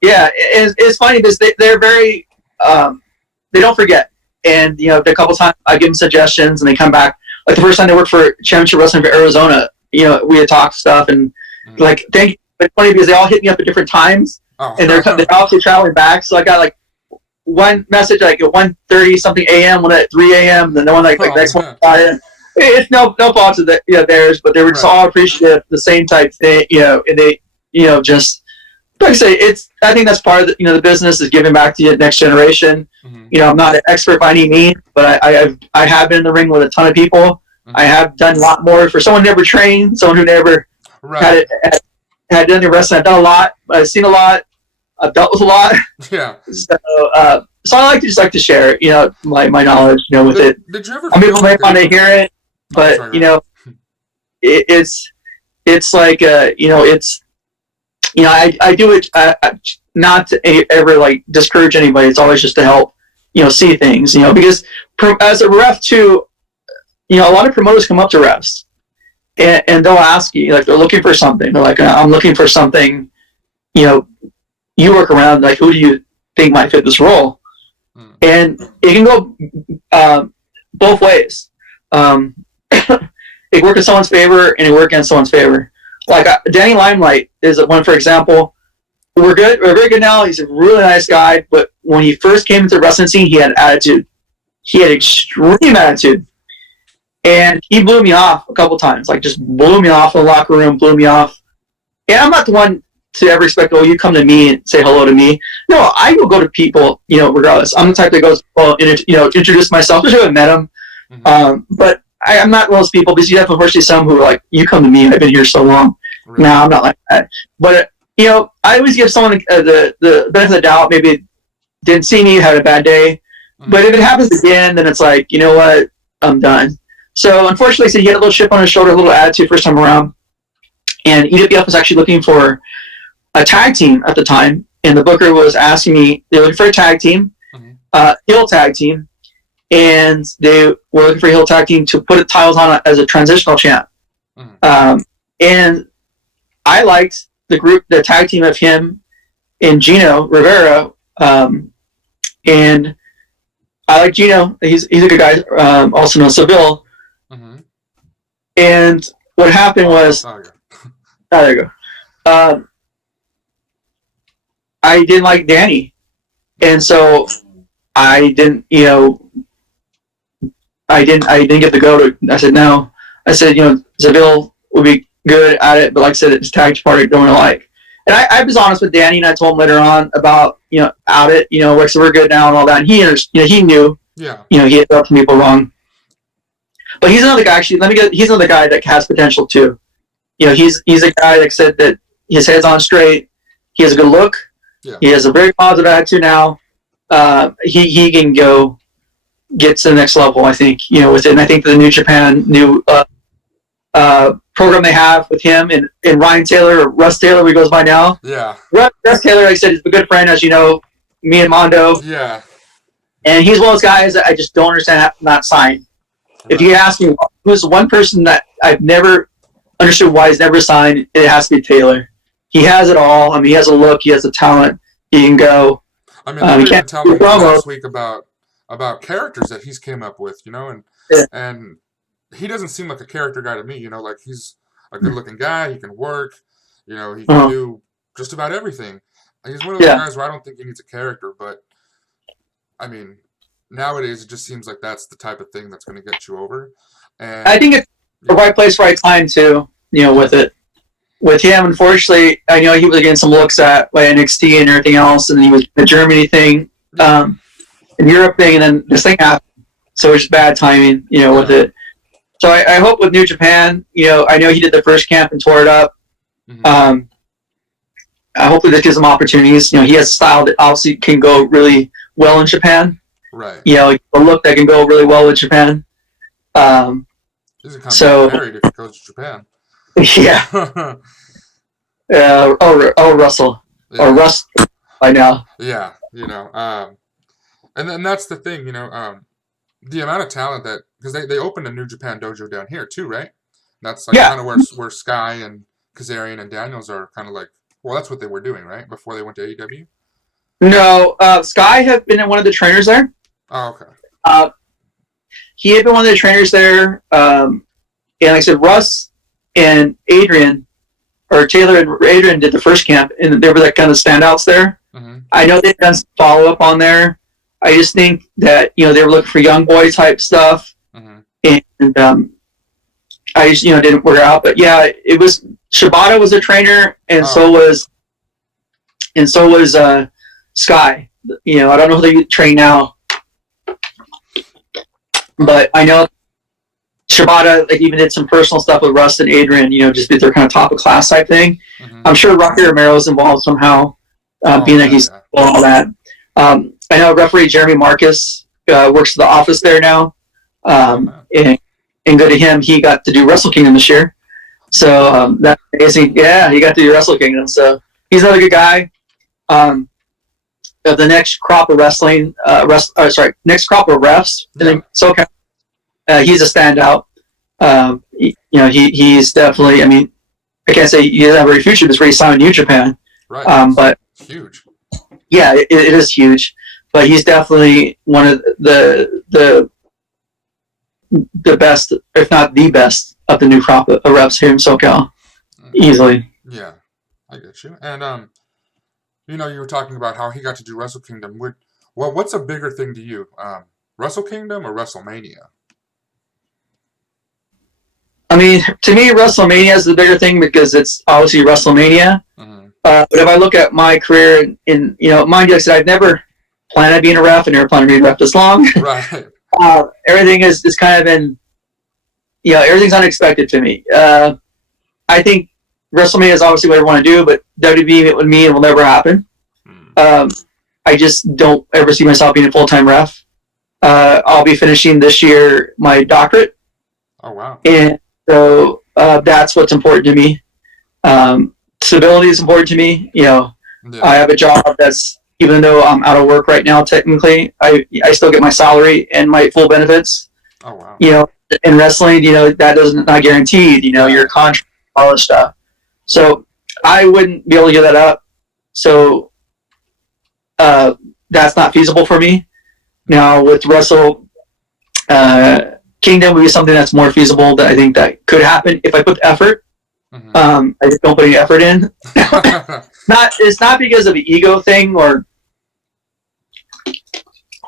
Yeah, it's funny because they're very they don't forget, and a couple times I give them suggestions and they come back. Like the first time they worked for Championship Wrestling for Arizona, we had talked stuff and like thank you. It's funny because they all hit me up at different times, and they're also traveling back. So I got like one message like at 1:30 something a.m., one at 3 a.m., and then the one like next one. It's no fault to theirs, but they were just all appreciative, the same type thing, and they just. Like I say, I think that's part of the business is giving back to the next generation. I'm not an expert by any means, but I have been in the ring with a ton of people. I have done a lot more for someone who never trained, someone who never had done the wrestling. I've done a lot. I've seen a lot. I've dealt with a lot. Yeah. So I just like to share, my knowledge, with it. Did you ever? People may want to hear it, but it's like it's. I do it not to ever like discourage anybody. It's always just to help, see things, because as a ref too, a lot of promoters come up to refs and they'll ask you, like, they're looking for something. They're like, I'm looking for something, you work around, like, who do you think might fit this role? And it can go both ways. It can work in someone's favor and it can work in someone's favor. Like Danny Limelight is one, for example. We're very good now. He's a really nice guy, but when he first came into the wrestling scene, he had attitude. He had extreme attitude, and he blew me off a couple times. Like, just blew me off in the locker room, blew me off. And I'm not the one to ever expect, you come to me and say hello to me. No, I will go to people, regardless. I'm the type that goes, introduce myself. Especially if I met him, but I'm not one of those people, because you have unfortunately some who are like, you come to me, I've been here so long. Right. No, I'm not like that. But I always give someone the benefit of the doubt. Maybe didn't see me, had a bad day. But if it happens again, then it's like, you know what, I'm done. So unfortunately, so he had a little chip on his shoulder, a little attitude first time around. And EWF was actually looking for a tag team at the time, and the booker was asking me, they were looking for a tag team, heel tag team. And they were looking for a heel tag team to put titles on as a transitional champ. And I liked the tag team of him and Gino Rivera. And I like Gino. He's a good guy, also known as Seville. And what happened was, there you go. I didn't like Danny. And so I didn't get the go to. I said no. I said, Seville would be good at it, but like I said, it's tag party don't really like. And I was honest with Danny, and I told him later on about out it. Like, so we're good now and all that. And he knew. Yeah. He hit up some people wrong. But he's another guy. Actually, he's another guy that has potential too. He's a guy that said that his head's on straight. He has a good look. Yeah. He has a very positive attitude now. He can go get to the next level, I think, with it. And I think the New Japan program they have with him and Ryan Taylor, or Russ Taylor, he goes by now. Yeah. Russ Taylor, like I said, is a good friend, as you know, me and Mondo. Yeah. And he's one of those guys that I just don't understand how not signed. Right. If you ask me who's one person that I've never understood why he's never signed, it has to be Taylor. He has it all. I mean, he has a look. He has a talent. He can go. I mean, we were telling me last week about characters that he's came up with, and he doesn't seem like a character guy to me. Like he's a good-looking guy. He can work. He can do just about everything. He's one of those guys where I don't think he needs a character, but I mean, nowadays it just seems like that's the type of thing that's going to get you over. And I think it's the right place, right time too. With it. With him, unfortunately, I know he was getting some looks at by NXT and everything else, and he was the Germany thing, and Europe thing, and then this thing happened. So it's bad timing, with it. So I hope with New Japan, I know he did the first camp and tore it up. Mm-hmm. Hopefully this gives him opportunities. He has a style that obviously can go really well in Japan. Right. A look that can go really well with Japan. He's married if he goes to Japan. Yeah. Russell. Yeah. Or Russ by now. Yeah, and then that's the thing, the amount of talent that, because they opened a New Japan dojo down here too, right? That's like kind of where Sky and Kazarian and Daniels are kind of like, well, that's what they were doing, right? Before they went to AEW? No, Sky had been one of the trainers there. Oh, okay. He had been one of the trainers there, and like I said, Russ and Adrian, or Taylor and Adrian did the first camp, and they were like kind of standouts there. Mm-hmm. I know they've done some follow-up on there. I just think that, they were looking for young boy type stuff, and I just, didn't work out. But yeah, it was, Shibata was a trainer, and so was Sky. I don't know who they train now, but I know Shibata even did some personal stuff with Russ and Adrian, just did their kind of top of class type thing. Mm-hmm. I'm sure Rocky Romero is involved somehow, being that he's all that. I know referee Jeremy Marcus works at the office there now, and good to him, he got to do Wrestle Kingdom this year. So that's amazing. Yeah, he got to do Wrestle Kingdom. So he's another good guy. The next crop of wrestling, next crop of refs. Yeah. SoCal. He's a standout. He's definitely. I mean, I can't say he doesn't have a very future. Just where he signed New Japan. Right. But huge. Yeah, it is huge. But he's definitely one of the best, if not the best, of the new crop of refs here in SoCal. Easily. Yeah, I get you. And you were talking about how he got to do Wrestle Kingdom. What's a bigger thing to you, Wrestle Kingdom or WrestleMania? I mean, to me, WrestleMania is the bigger thing because it's obviously WrestleMania. Mm-hmm. But if I look at my career, mind you, like I said, I've never planned on being a ref. I never planned on being a ref this long. Right. Everything is kind of been, everything's unexpected to me. I think WrestleMania is obviously what I want to do, but WWE with me, it will never happen. I just don't ever see myself being a full-time ref. I'll be finishing this year my doctorate. Oh, wow. And so that's what's important to me. Stability is important to me. I have a job that's, even though I'm out of work right now, technically, I still get my salary and my full benefits. Oh, wow. In wrestling, that doesn't not guaranteed, your contract, all this stuff. So I wouldn't be able to give that up. So that's not feasible for me. Now with Wrestle Kingdom would be something that's more feasible, that I think that could happen if I put the effort. Mm-hmm. I just don't put any effort in. It's not because of the ego thing or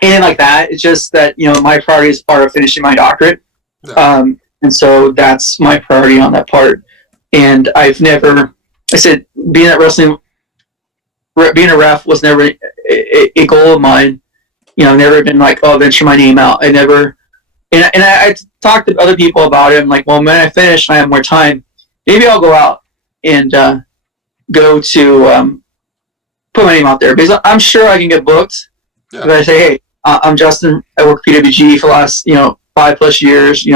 anything like that. It's just that, my priorities are finishing my doctorate. Yeah. And so that's my priority on that part. And I've never, I said, being a ref was never a goal of mine. I've never been like, oh, venture my name out. I never, and I talked to other people about it. I'm like, well, when I finish and I have more time, maybe I'll go out and go to put my name out there, because I'm sure I can get booked. Yeah. If I say, hey, I'm Justin. I work for PWG for the last 5+ years.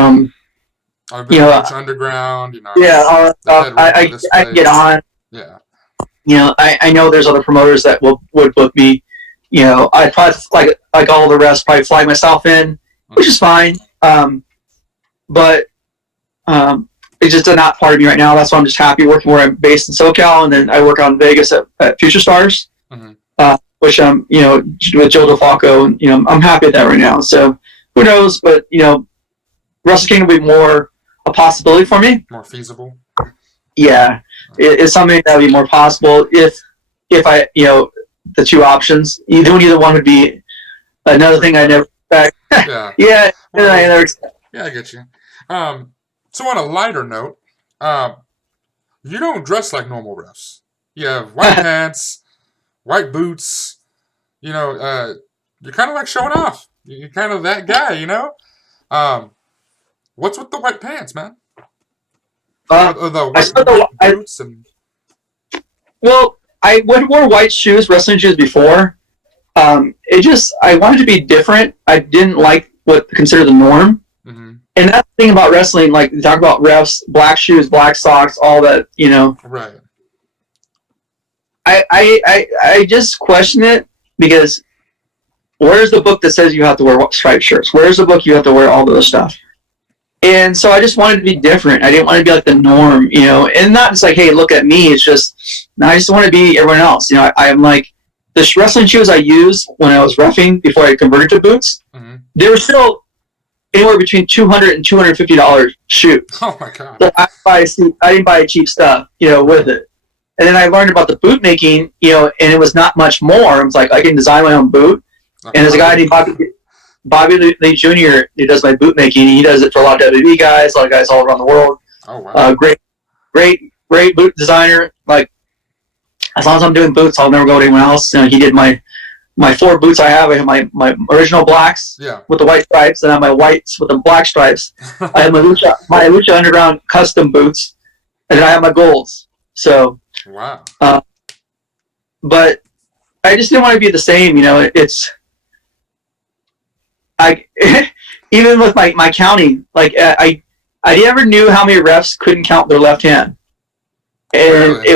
I've been underground. Yeah, I get on. Yeah. I know there's other promoters that would book me. I'd probably like all the rest, probably fly myself in, which is fine. But it's just not part of me right now. That's why I'm just happy working where I'm based in SoCal, and then I work out in Vegas at Future Stars, which I'm with Joe DeFalco, and I'm happy at that right now. So who knows? But Wrestle Kingdom will be more a possibility for me. More feasible. Yeah, it's something that would be more possible if I the two options. Doing either one would be another thing I never expect. Yeah. Yeah. Well, I get you. So on a lighter note, you don't dress like normal refs. You have white pants, white boots. You're kind of like showing off. You're kind of that guy, What's with the white pants, man? The white boots and... Well, I wore white shoes, wrestling shoes before. I wanted to be different. I didn't like what considered the norm. Mm-hmm. And that's the thing about wrestling, like you talk about refs, black shoes, black socks, all that, Right. I just question it, because where's the book that says you have to wear striped shirts? Where's the book you have to wear all those stuff? And so I just wanted to be different. I didn't want to be like the norm, and not just like, hey, look at me. It's just, no, I just want to be everyone else. I'm like, the wrestling shoes I used when I was reffing before I converted to boots, they were still anywhere between $200 and $250 shoes. Oh my God. So I didn't buy cheap stuff, with it. And then I learned about the boot making, and it was not much more. I was like, I can design my own boot. And there's a guy named Bobby Lee Jr. who does my boot making. He does it for a lot of WWE guys, a lot of guys all around the world. Oh wow! Great boot designer. Like, as long as I'm doing boots, I'll never go to anyone else. He did my 4 boots I have. I have my original blacks with the white stripes, and I have my whites with the black stripes. I have my Lucha Underground custom boots, and then I have my golds. So wow. But I just didn't want to be the same. It's. Even with my counting, like I never knew how many refs couldn't count their left hand, and really?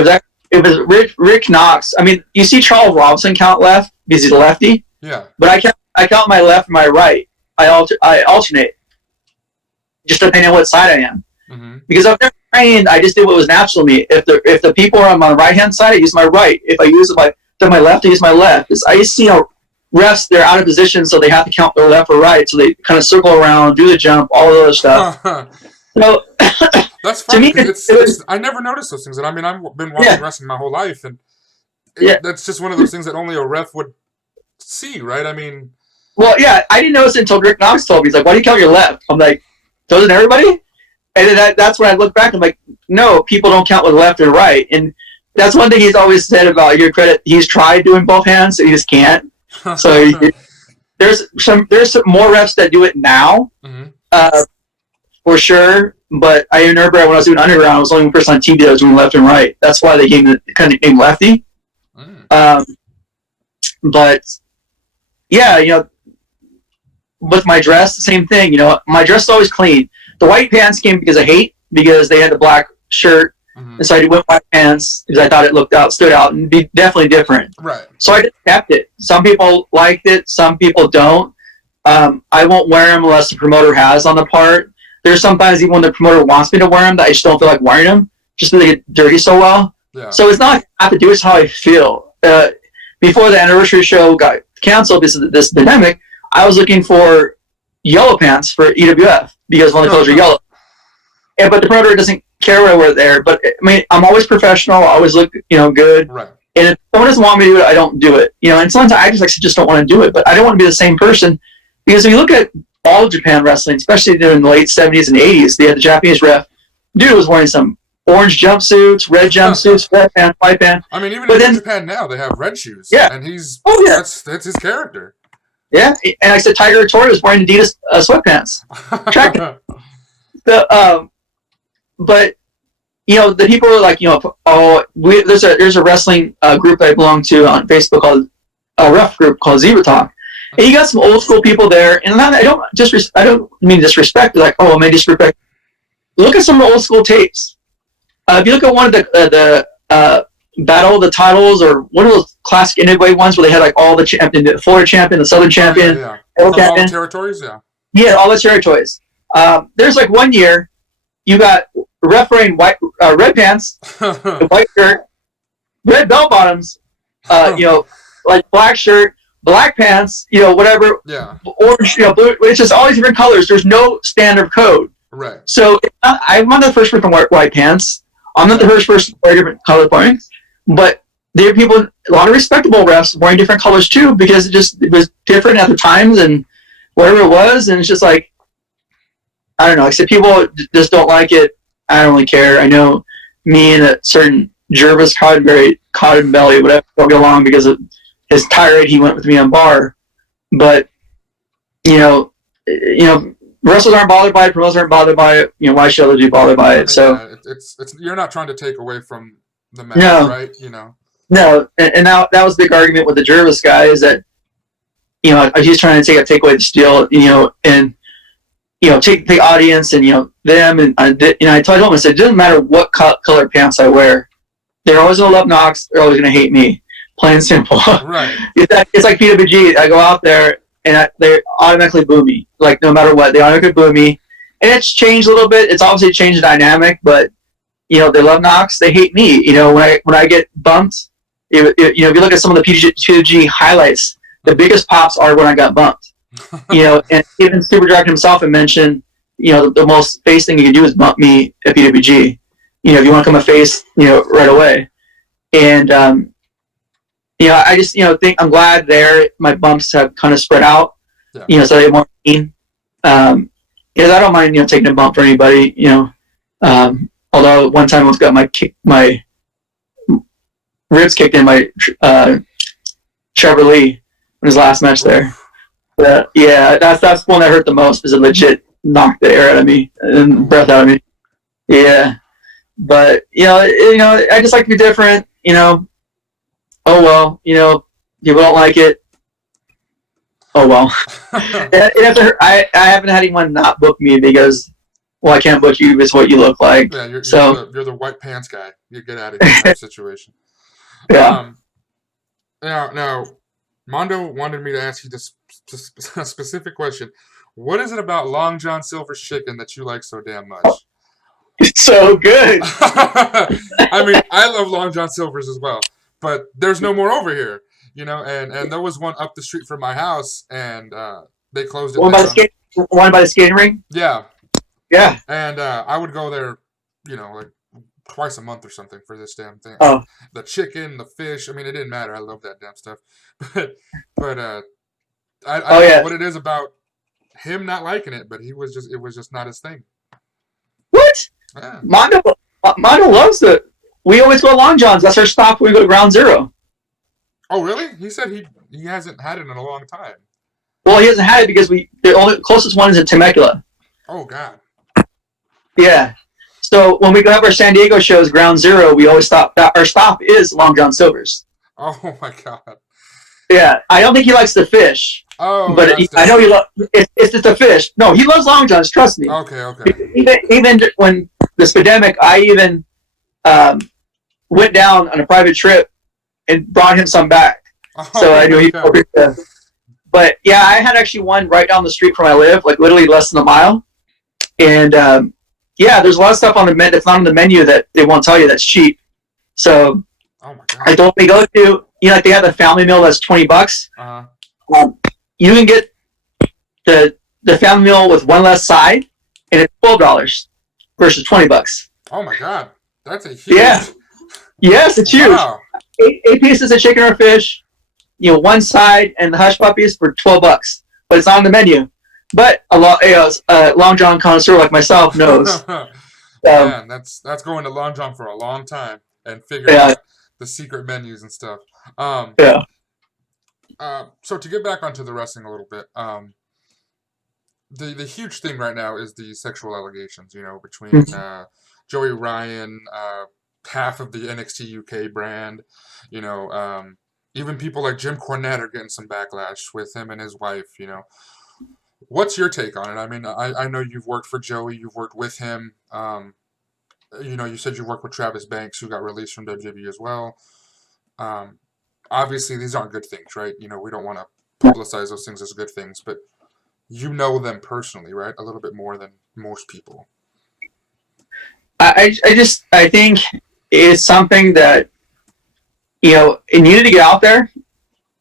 it was Rick Knox. I mean, you see Charles Robinson count left because he's a lefty. Yeah. But I count my left and my right. I alternate, just depending on what side I am. Mm-hmm. Because I've never trained. I just did what was natural to me. If the people are on my right hand side, I use my right. If I use my left, I use my left. I just refs, they're out of position, so they have to count their left or right. So they kind of circle around, do the jump, all of those stuff. So that's funny. To me, I never noticed those things. And I mean, I've been watching wrestling my whole life, and that's just one of those things that only a ref would see, right? I mean, well, yeah, I didn't notice it until Rick Knox told me. He's like, "Why do you count your left?" I'm like, "Doesn't everybody?" And then that's when I look back. I'm like, "No, people don't count with left and right." And that's one thing he's always said about your credit. He's tried doing both hands, so he just can't. So there's some more refs that do it now, for sure. But I remember when I was doing underground, I was the only person on TV that was doing left and right. That's why they gave me the kind of name lefty. But yeah, with my dress, the same thing. My dress is always clean. The white pants came because they had the black shirt. And so I went white pants because I thought it stood out, and be definitely different. Right. So I just kept it. Some people liked it, some people don't. I won't wear them unless the promoter has on the part. There's sometimes even when the promoter wants me to wear them that I just don't feel like wearing them, just because they get dirty so well. Yeah. So it's not I have to do. It's how I feel. Before the anniversary show got canceled because of this pandemic, I was looking for yellow pants for EWF because one of the colors are yellow. But the promoter doesn't care what I wear there. But I mean, I'm always professional. I always look, good. Right. And if someone doesn't want me to do it, I don't do it. And sometimes I just don't want to do it. But I don't want to be the same person, because if you look at all of Japan wrestling, especially in the late 70s and 80s, they had the Japanese ref. Dude was wearing some orange jumpsuits, red jumpsuits, red pants, white pants. I mean, even in Japan now, they have red shoes. Yeah. And he's that's his character. Yeah, and like I said, Tiger Torre was wearing Adidas sweatpants. Track. But the people are like, there's a wrestling group I belong to on Facebook called a ref group called Zebra Talk, and you got some old school people there. And I don't mean disrespect. Like, oh, I may disrespect. Look at some of the old school tapes. If you look at one of the Battle of the Titles, or one of those classic NWA ones where they had like all the champion, the Florida champion, the Southern champion, all the territories, all the territories. There's like one year, you got ref wearing red pants, white shirt, red bell bottoms, like black shirt, black pants, whatever, orange, blue. It's just all these different colors. There's no standard code. Right. So I'm not the first person to wear white pants. I'm not the first person to wear different color points. But there are people, a lot of respectable refs wearing different colors too, because it was different at the times and whatever it was, and it's just like, I don't know. Except people just don't like it. I don't really care. I know me and a certain Jervis Cotton Belly, whatever, don't get along because of his tirade he went with me on bar. But wrestlers aren't bothered by it. Promoters aren't bothered by it. Why should others be bothered by it? So it's you're not trying to take away from the match, right? No, and now that was a big argument with the Jervis guy, is that he's trying to take away the steal, and take the audience and them, and I told him, I said, it doesn't matter what color pants I wear, they're always gonna love Knox, they're always gonna hate me, plain and simple. Right. It's like PWG. I go out there and they automatically boo me, like no matter what, they automatically boo me, and it's changed a little bit. It's obviously changed the dynamic, but they love Knox, they hate me. When I get bumped, if you look at some of the PWG highlights, the biggest pops are when I got bumped. And even Super Dragon himself had mentioned, the most face thing you can do is bump me at PWG. If you want to come a face, right away. And I just think I'm glad my bumps have kind of spread out. Yeah. So they're more keen. Because I don't mind taking a bump for anybody. Although one time I almost got my ribs kicked in by Trevor Lee in his last match there. But yeah, that's one that hurt the most, because it legit knocked the air out of me and breath out of me. Yeah, but I just like to be different. Oh well, people don't like it. Oh well. I haven't had anyone not book me because, well, I can't book you because what you look like. Yeah, you're the white pants guy. You get out of here in that situation. Yeah. Now, Mondo wanted me to ask you this specific question. What is it about Long John Silver's chicken that you like so damn much? It's so good. I mean, I love Long John Silver's as well, but there's no more over here, and there was one up the street from my house, and they closed it down. One by the skating ring? Yeah. Yeah. And I would go there, like twice a month or something for this damn thing. Oh. The chicken, the fish. I mean, it didn't matter. I love that damn stuff. But I don't know what it is about him not liking it, but it was just not his thing. What? Yeah. Mondo loves it. We always go to Long John's. That's our stop when we go to Ground Zero. Oh, really? He said he hasn't had it in a long time. Well, he hasn't had it because the only closest one is in Temecula. Oh, God. Yeah. So when we go have our San Diego shows, Ground Zero, we always stop. Our stop is Long John Silver's. Oh, my God. Yeah. I don't think he likes the fish. Oh, but I know he loves. It's just the fish. No, he loves Long John's. Trust me. Okay. Even when this pandemic, I even went down on a private trip and brought him some back. Oh, so I knew he. But yeah, I had actually one right down the street from where I live, like literally less than a mile. And there's a lot of stuff on the menu that's not on the menu that they won't tell you that's cheap. So I don't think go to like they have a family meal that's $20. You can get the family meal with one less side, and it's $12 versus $20. Oh my God, that's a huge. Yeah. Yes, it's huge. Wow. 8 pieces of chicken or fish, one side, and the hush puppies for $12. But it's on the menu. But a Long John connoisseur like myself knows. Man, that's going to Long John for a long time and figuring out the secret menus and stuff. So to get back onto the wrestling a little bit, the huge thing right now is the sexual allegations. Between Joey Ryan, half of the NXT UK brand. Even people like Jim Cornette are getting some backlash with him and his wife. What's your take on it? I mean, I know you've worked for Joey, you've worked with him. You said you worked with Travis Banks, who got released from WWE as well. Um, Obviously, these aren't good things, right? We don't want to publicize those things as good things, but you know them personally, right? A little bit more than most people. I think it's something that it needed to get out there.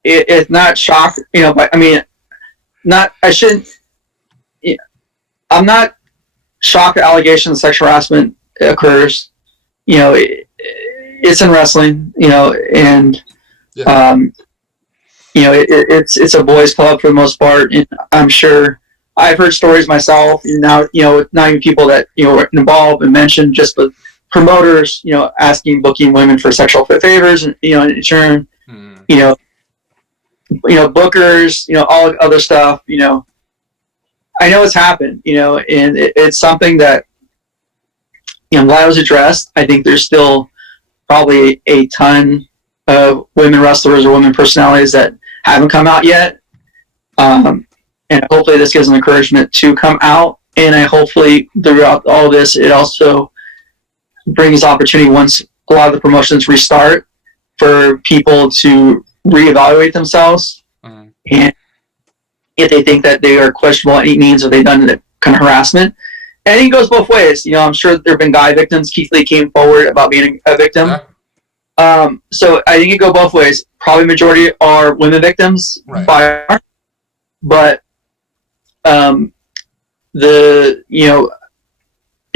It's not shock, but I mean, not I shouldn't. I'm not shocked that allegations of sexual harassment occurs. It's in wrestling, and Yeah. it's a boys' club for the most part, and I'm sure I've heard stories myself. And now, not even people that were involved and mentioned, just the promoters, asking booking women for sexual favors, and in return, bookers, all other stuff. I know it's happened, and it's something that I'm glad it was addressed. I think there's still probably a ton of women wrestlers or women personalities that haven't come out yet. And hopefully this gives them encouragement to come out. And hopefully throughout all this, it also brings opportunity once a lot of the promotions restart for people to reevaluate themselves. And if they think that they are questionable at any means or they've done that kind of harassment. And it goes both ways. I'm sure there have been guy victims. Keith Lee came forward about being a victim. Yeah. So I think it go both ways. Probably majority are women victims, right. But it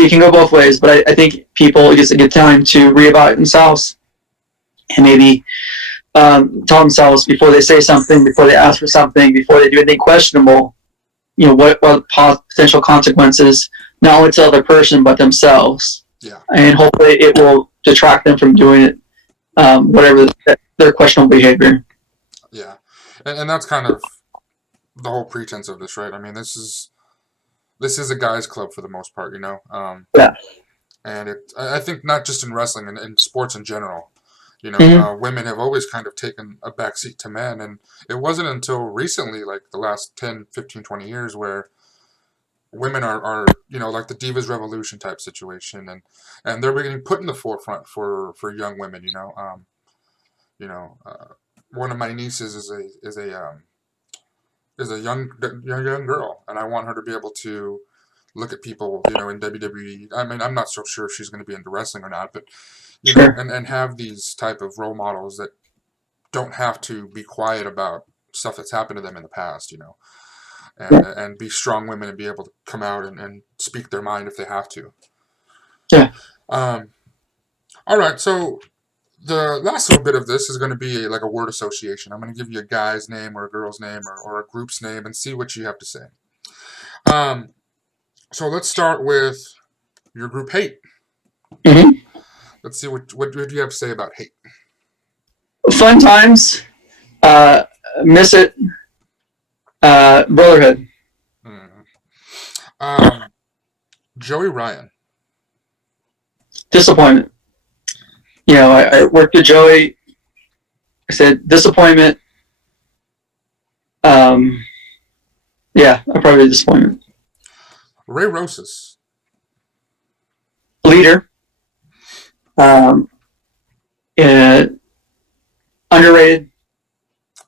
can go both ways. But I think people get a good time to reevaluate themselves and maybe tell themselves before they say something, before they ask for something, before they do anything questionable. What potential consequences, not only to the other person but themselves. Yeah. And hopefully it will detract them from doing it. Whatever their questionable behavior. Yeah, and that's kind of the whole pretense of this, right? I mean, this is a guys' club for the most part, Yeah. And I think not just in wrestling and in sports in general, women have always kind of taken a backseat to men, and it wasn't until recently, like the last 10, 15, 20 years, where women are like the Divas Revolution type situation, and they're getting put in the forefront for young women. One of my nieces is a young girl, and I want her to be able to look at people in WWE. I mean, I'm not so sure if she's going to be into wrestling or not, but Sure. and have these type of role models that don't have to be quiet about stuff that's happened to them in the past. And be strong women and be able to come out and speak their mind if they have to. Yeah. All right, so the last little bit of this is going to be like a word association. I'm going to give you a guy's name or a girl's name or a group's name and see what you have to say. So let's start with your group Hate. Mm-hmm. Let's see what do you have to say about Hate. Fun times. Miss it. Brotherhood. Joey Ryan. Disappointment. I worked with Joey. I said disappointment. Yeah, probably disappointment. Ray Rosas. Leader. Underrated.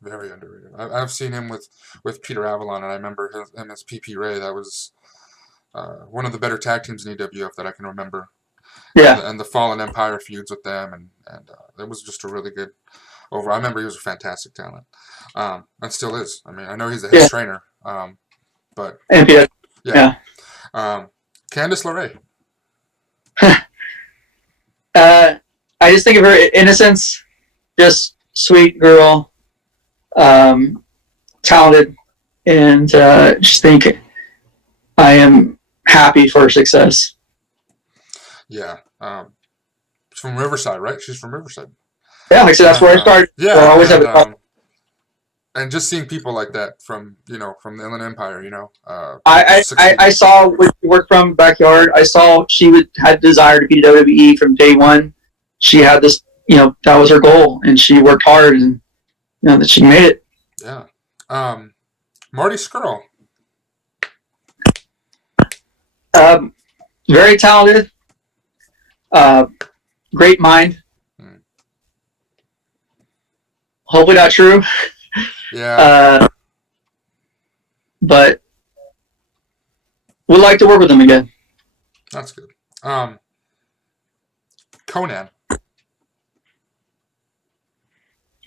Very underrated. I've seen him with Peter Avalon, and I remember him as PP Ray. That was one of the better tag teams in EWF that I can remember. Yeah. And the Fallen Empire feuds with them, and it was just a really good overall. I remember he was a fantastic talent, and still is. I mean, I know he's a head trainer, but yeah. Candice LaRae. I just think of her innocence, just sweet girl, talented, and just think I am happy for her success. Yeah. From Riverside, right? She's from Riverside. Yeah, like I said, that's where I started. Yeah. So I always have and just seeing people like that from the Inland Empire, I saw where she worked from backyard. I saw she had desire to be to WWE from day one. She had this, that was her goal, and she worked hard, and that she made it. Yeah. Marty Scurll. Very talented. Great mind. Hopefully not true. Yeah. But we'd like to work with him again. That's good. Conan.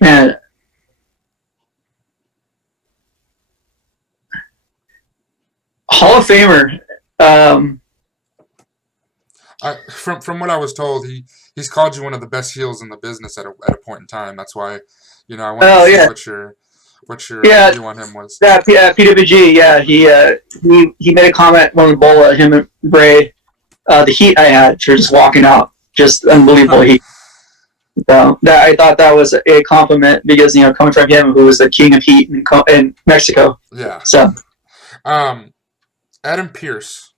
Man. Hall of Famer. From what I was told, he's called you one of the best heels in the business at a point in time. That's why, I wanted to see what your view on him was. Yeah, PWG. Yeah, he made a comment when Bola, him and Bray, the heat I had for just walking out, just unbelievable heat. So I thought that was a compliment because coming from him, who was the king of heat in Mexico. Yeah. So, Adam Pearce.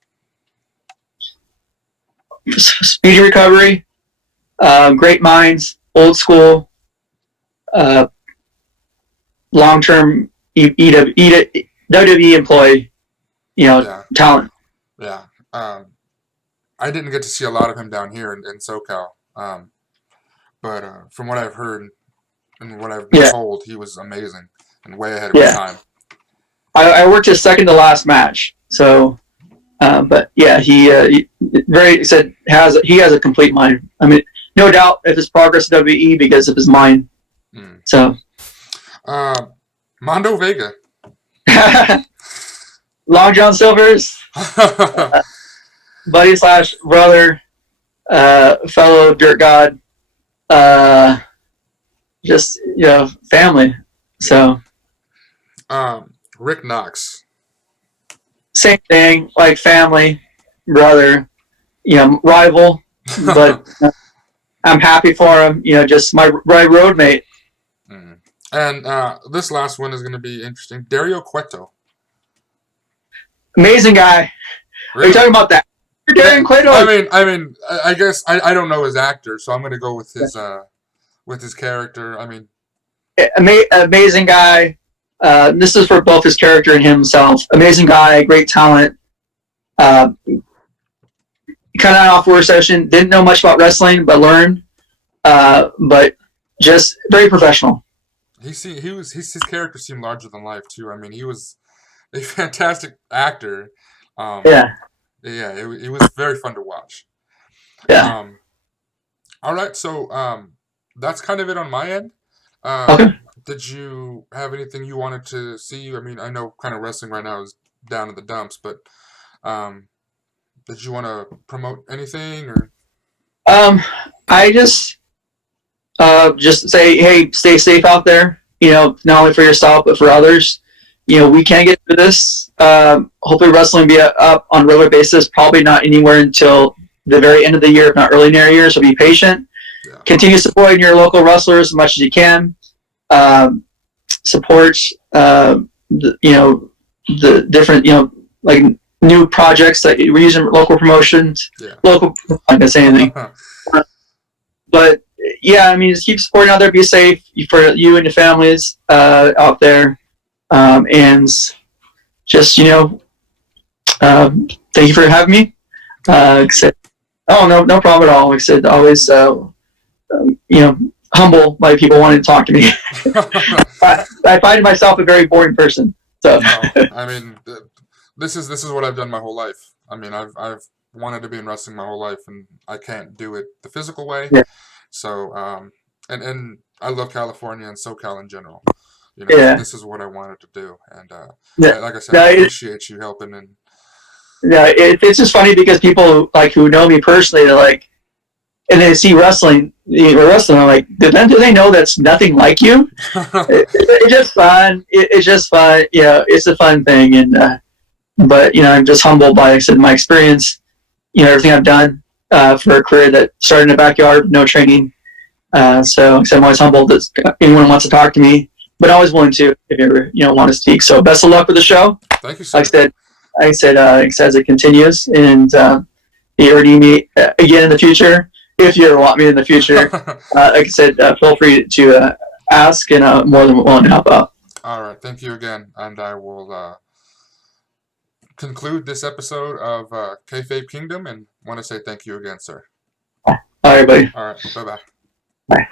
Speedy recovery, great minds, old school, long-term WWE employee, talent. Yeah. I didn't get to see a lot of him down here in SoCal, but from what I've heard and what I've been told, he was amazing and way ahead of his time. I worked his second to last match, so. But yeah, he said he has a complete mind. I mean, no doubt if his progress at WWE because of his mind. So, Mondo Vega, Long John Silver's buddy / brother, fellow dirt god, just family. So, Rick Knox. Same thing, like family, brother, rival, but I'm happy for him. Just my road mate. And this last one is going to be interesting. Dario Cueto. Amazing guy. Really? Are you talking about that? Dario Cueto. I mean, I guess I don't know his actor, so I'm going to go with his character. I mean, amazing guy. This is for both his character and himself. Amazing guy, great talent. Kind of off work session. Didn't know much about wrestling, but learned. But just very professional. His character seemed larger than life too. I mean, he was a fantastic actor. It was very fun to watch. Yeah. All right, so that's kind of it on my end. Okay. Did you have anything you wanted to see? I mean, I know kind of wrestling right now is down in the dumps, but did you want to promote anything or? I just say, hey, stay safe out there. Not only for yourself but for others. We can't get through this. Hopefully, wrestling will be up on a regular basis. Probably not anywhere until the very end of the year, if not early next year. So be patient. Yeah. Continue supporting your local wrestlers as much as you can. Support the different like new projects that we're using, local promotions. Local, I'm not gonna say anything. But yeah, I mean, just keep supporting out there. Be safe for you and your families out there, and just thank you for having me. No problem at all. Like I said, always humble by people wanting to talk to me. I find myself a very boring person. So I mean, this is what I've done my whole life. I mean, I've wanted to be in wrestling my whole life, and I can't do it the physical way. Yeah. So and I love California and SoCal in general. This is what I wanted to do, and like I said, I appreciate you helping. And it's just funny because people like who know me personally, they're like, and they see wrestling, I'm like, do they know that's nothing like you? It's just fun. It's just fun. It's a fun thing, and but I'm just humbled by, like I said, my experience. Everything I've done for a career that started in a backyard, no training. So I'm always humbled that anyone wants to talk to me. but always willing to if you ever want to speak. So best of luck with the show. Thank you, sir. Like I said, as it continues, and you already meet again in the future. If you ever want me in the future, like I said, feel free to ask, and more than willing to help out. All right, thank you again, and I will conclude this episode of Kayfabe Kingdom, and want to say thank you again, sir. All right, buddy. All right, bye-bye. Bye.